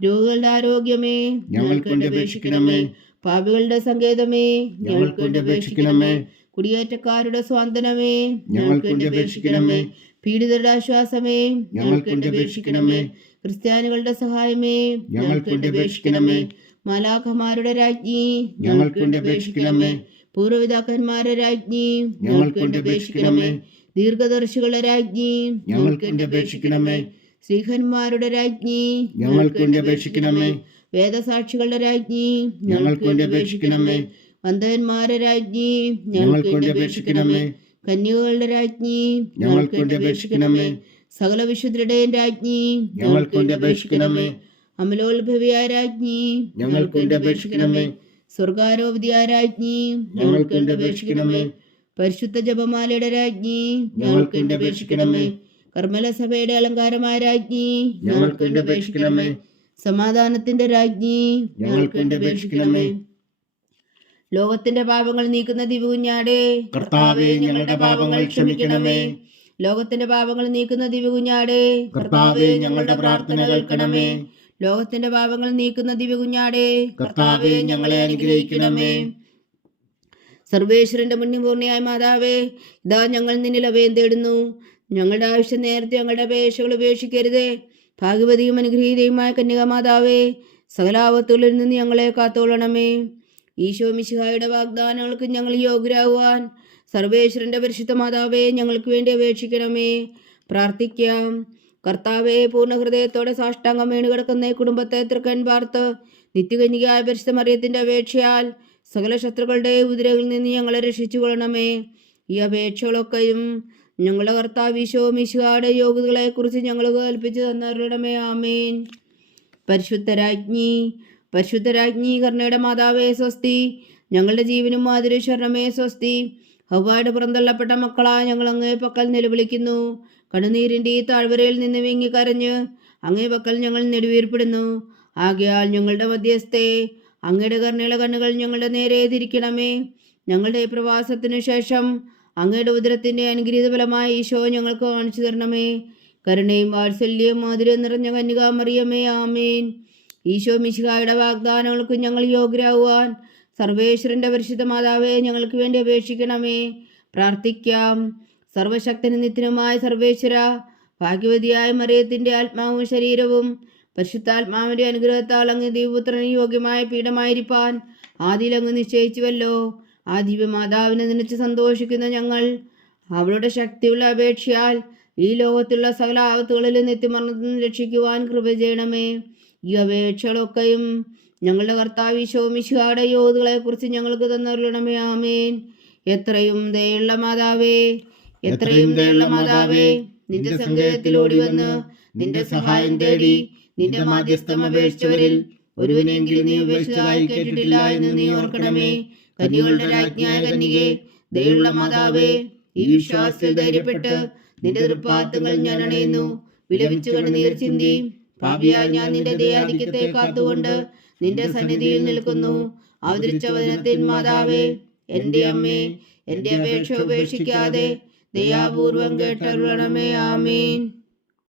രോഗികളുടെ ആരോഗ്യമേ, ഞങ്ങൾക്ക് വേണ്ടി അപേക്ഷിക്കണമേ. പാപികളുടെ സങ്കേതമേ, ഞങ്ങൾക്ക് വേണ്ടി അപേക്ഷിക്കണമേ. കുടിയേറ്റക്കാരുടെ സ്വാന്തനമേ, ഞങ്ങൾക്ക് വേണ്ടി അപേക്ഷിക്കണമേ. പീഡിതരുടെ ആശ്വാസമേ, ഞങ്ങൾക്ക് വേണ്ടി അപേക്ഷിക്കണമേ. ക്രിസ്ത്യാനികളുടെ സഹായമേ, ഞങ്ങൾക്ക് വേണ്ടി അപേക്ഷിക്കണമേ. മാലാഖമാരുടെ രാജ്ഞി, ഞങ്ങൾക്ക് വേണ്ടി അപേക്ഷിക്കണമേ. പൂർവ്വപിതാക്കന്മാരുടെ രാജ്ഞി, ഞങ്ങൾക്ക് വേണ്ടി അപേക്ഷിക്കണമേ. ദീർഘദർശികളുടെ രാജ്ഞി, ഞങ്ങൾക്ക് വേണ്ടി അപേക്ഷിക്കണമേ. ശ്രീഹന്മാരുടെ രാജ്ഞി, ഞങ്ങൾക്ക് വേണ്ടി അപേക്ഷിക്കണമേ. വേദസാക്ഷികളുടെ രാജ്ഞി, ഞങ്ങൾക്ക് വേണ്ടി അപേക്ഷിക്കണമേ. വന്ദകന്മാരുടെ രാജ്ഞി, ഞങ്ങൾക്ക് വേണ്ടി അപേക്ഷിക്കണമേ. കന്യകകളുടെ രാജ്ഞി, ഞങ്ങൾക്ക് വേണ്ടി അപേക്ഷിക്കണമേ. സകല വിശുദ്ധരുടെയും രാജ്ഞി, ഞങ്ങൾക്ക് വേണ്ടി അപേക്ഷിക്കണമേ. അമലോത്ഭവിയായ രാജ്ഞി, ഞങ്ങൾക്ക് വേണ്ടി അപേക്ഷിക്കണമേ. സ്വർഗാരോപതിയായ രാജ്ഞി, ഞങ്ങൾക്ക് വേണ്ടി അപേക്ഷിക്കണമേ. പരിശുദ്ധ ജപമാലയുടെ രാജ്ഞി, ഞങ്ങൾക്ക് വേണ്ടി അപേക്ഷിക്കണമേ. കർമ്മല സഭയുടെ അലങ്കാരമായ രാജ്ഞി, ഞങ്ങൾക്ക് വേണ്ടി അപേക്ഷിക്കണമേ. സമാധാനത്തിന്റെ രാജ്ഞി, ഞങ്ങൾക്ക് വേണ്ടി അപേക്ഷിക്കണമേ. ലോകത്തിന്റെ പാപങ്ങൾ നീക്കുന്ന ദിവ്യകുഞ്ഞാടേ, കർത്താവേ, ഞങ്ങളുടെ പാപങ്ങൾ ക്ഷമിക്കണമേ. ലോകത്തിന്റെ പാപങ്ങൾ നീക്കുന്ന ദിവ്യകുഞ്ഞാടേ, കർത്താവേ, ഞങ്ങളുടെ പ്രാർത്ഥന കേൾക്കണമേ. ലോകത്തിന്റെ പാപങ്ങൾ നീക്കുന്ന ദിവ്യകുഞ്ഞാടേ, കർത്താവേ, ഞങ്ങളെ അനുഗ്രഹിക്കണമേ. സർവേശ്വരന്റെ പുണ്യപൂർണ്ണയായ മാതാവേ, ഇതാ ഞങ്ങൾ നിന്നിൽ അഭയം തേടുന്നു. ഞങ്ങളുടെ ആവശ്യം നേരത്തെ ഞങ്ങളുടെ അപേക്ഷകൾ ഉപേക്ഷിക്കരുതേ. ഭാഗ്യവതിയും അനുഗ്രഹീതയുമായ കന്യകാമാതാവേ, സകലാപത്തുകളിൽ നിന്ന് ഞങ്ങളെ കാത്തോളണമേ. ഈശോ മിശിഹായുടെ വാഗ്ദാനങ്ങൾക്ക് ഞങ്ങൾ യോഗ്യരാകുവാൻ സർവേശ്വരന്റെ പരിശുദ്ധ മാതാവേ, ഞങ്ങൾക്ക് വേണ്ടി അപേക്ഷിക്കണമേ. പ്രാർത്ഥിക്കാം. കർത്താവെ, പൂർണ്ണ ഹൃദയത്തോടെ സാഷ്ടാംഗം വീണുകിടക്കുന്ന ഈ കുടുംബത്തെ തൃക്കൻ പാർത്ത് നിത്യകന്യകയായ പരിശുദ്ധ മറിയത്തിന്റെ അപേക്ഷയാൽ സകല ശത്രുക്കളുടെ ഉതിരകളിൽ നിന്ന് ഞങ്ങളെ രക്ഷിച്ചു കൊള്ളണമേ. ഈ അപേക്ഷകളൊക്കെയും ഞങ്ങളുടെ കർത്താവ് ഈശോ മിശിഹായുടെ യോഗ്യതകളെക്കുറിച്ച് ഞങ്ങൾ കൽപ്പിച്ചു തന്നരുളണമേ. ആമേൻ. പരിശുദ്ധരാജ്ഞി, പരിശുദ്ധരാജ്ഞി, കരുണയുടെ മാതാവേ സ്വസ്തി. ഞങ്ങളുടെ ജീവനും മാതിരി ശരണമേ സ്വസ്തി. ഹവ്വായുടെ പുറന്തള്ളപ്പെട്ട മക്കളായ ഞങ്ങൾ അങ്ങേ പക്കൽ നിലവിളിക്കുന്നു. കണ്ണുനീരിൻ്റെ ഈ താഴ്വരയിൽ നിന്ന് വിങ്ങിക്കരഞ്ഞ് അങ്ങേ പക്കൽ ഞങ്ങൾ നെടുവീർപ്പെടുന്നു. ആകയാൽ ഞങ്ങളുടെ മധ്യസ്ഥേ, അങ്ങയുടെ കരുണയുള്ള കണ്ണുകൾ ഞങ്ങളുടെ നേരെ തിരിക്കണമേ. ഞങ്ങളുടെ പ്രവാസത്തിനു ശേഷം അങ്ങയുടെ ഉദരത്തിൻ്റെ അനുഗ്രഹീത ഫലമായ ഈശോ ഞങ്ങൾക്ക് കാണിച്ചു തരണമേ. കരുണയും വാത്സല്യവും മാധുര്യം നിറഞ്ഞ കന്യകാമറിയമേ, ആമേൻ. ഈശോ മിശിഹായുടെ വാഗ്ദാനങ്ങൾക്ക് ഞങ്ങൾ യോഗ്യരാകുവാൻ സർവേശ്വരന്റെ പരിശുദ്ധ മാതാവേ, ഞങ്ങൾക്ക് വേണ്ടി അപേക്ഷിക്കണമേ. പ്രാർത്ഥിക്കാം. സർവശക്തനും നിത്യനുമായ സർവേശ്വര, ഭാഗ്യവതിയായ മറിയത്തിന്റെ ആത്മാവും ശരീരവും പരിശുദ്ധാത്മാവിന്റെ അനുഗ്രഹത്താൽ അങ്ങ് ദൈവപുത്രന് യോഗ്യമായ പീഠമായിരിക്കാൻ ആദിയിൽ അങ്ങ് നിശ്ചയിച്ചുവല്ലോ. ആ ദിവ്യമാതാവിനെ നനച്ച് സന്തോഷിക്കുന്ന ഞങ്ങൾ അവളുടെ ശക്തിയുള്ള അപേക്ഷയാൽ ഈ ലോകത്തുള്ള സകല ആപത്തുകളിൽ നിത്യമരണത്തിൽ നിന്ന് രക്ഷിക്കുവാൻ കൃപ ചെയ്യണമേ. ഈ അപേക്ഷകളൊക്കെയും ഞങ്ങളുടെ കർത്താവ് ഈശോ മിശിഹായുടെ യോഗ്യതകളെക്കുറിച്ച് ഞങ്ങൾക്ക് തന്നരുളണമേ. ആമേൻ. എത്രയും ദയുള്ള മാതാവേ, എത്രയും ദയുള്ള മാതാവേ, നിന്റെ സങ്കേതത്തിൽ ഓടി വന്ന് നിന്റെ സഹായം തേടി നിന്റെ മാധ്യസ്ഥം അപേക്ഷിച്ചവരിൽ ഒരുവനെങ്കിലും നീ ഉപേക്ഷിച്ചതായി കേട്ടിട്ടില്ല എന്ന് നീ ഓർക്കണമേ. കന്യകളുടെ രാജ്ഞിയായ കന്യകേ, ദയുള്ള മാതാവേ, ഈ വിശ്വാസത്തിൽ ധൈര്യപ്പെട്ട് നിന്റെ തൃപ്പാദങ്ങൾ ഞാൻ അണയുന്നു. വിലപിച്ചു കണ്ണുനീർ ചിന്തി പാപിയായ ഞാൻ നിന്റെ ദയാധിക്യത്തെ കാത്തുകൊണ്ട് നിന്റെ സന്നിധിയിൽ നിൽക്കുന്നു. അവതരിച്ച വചനത്തിൻ മാതാവേ, എന്റെ അമ്മേ, എന്റെ അപേക്ഷ ഉപേക്ഷിക്കാതെ ദയാപൂർവം കേട്ടരുളണമേ. ആമേൻ.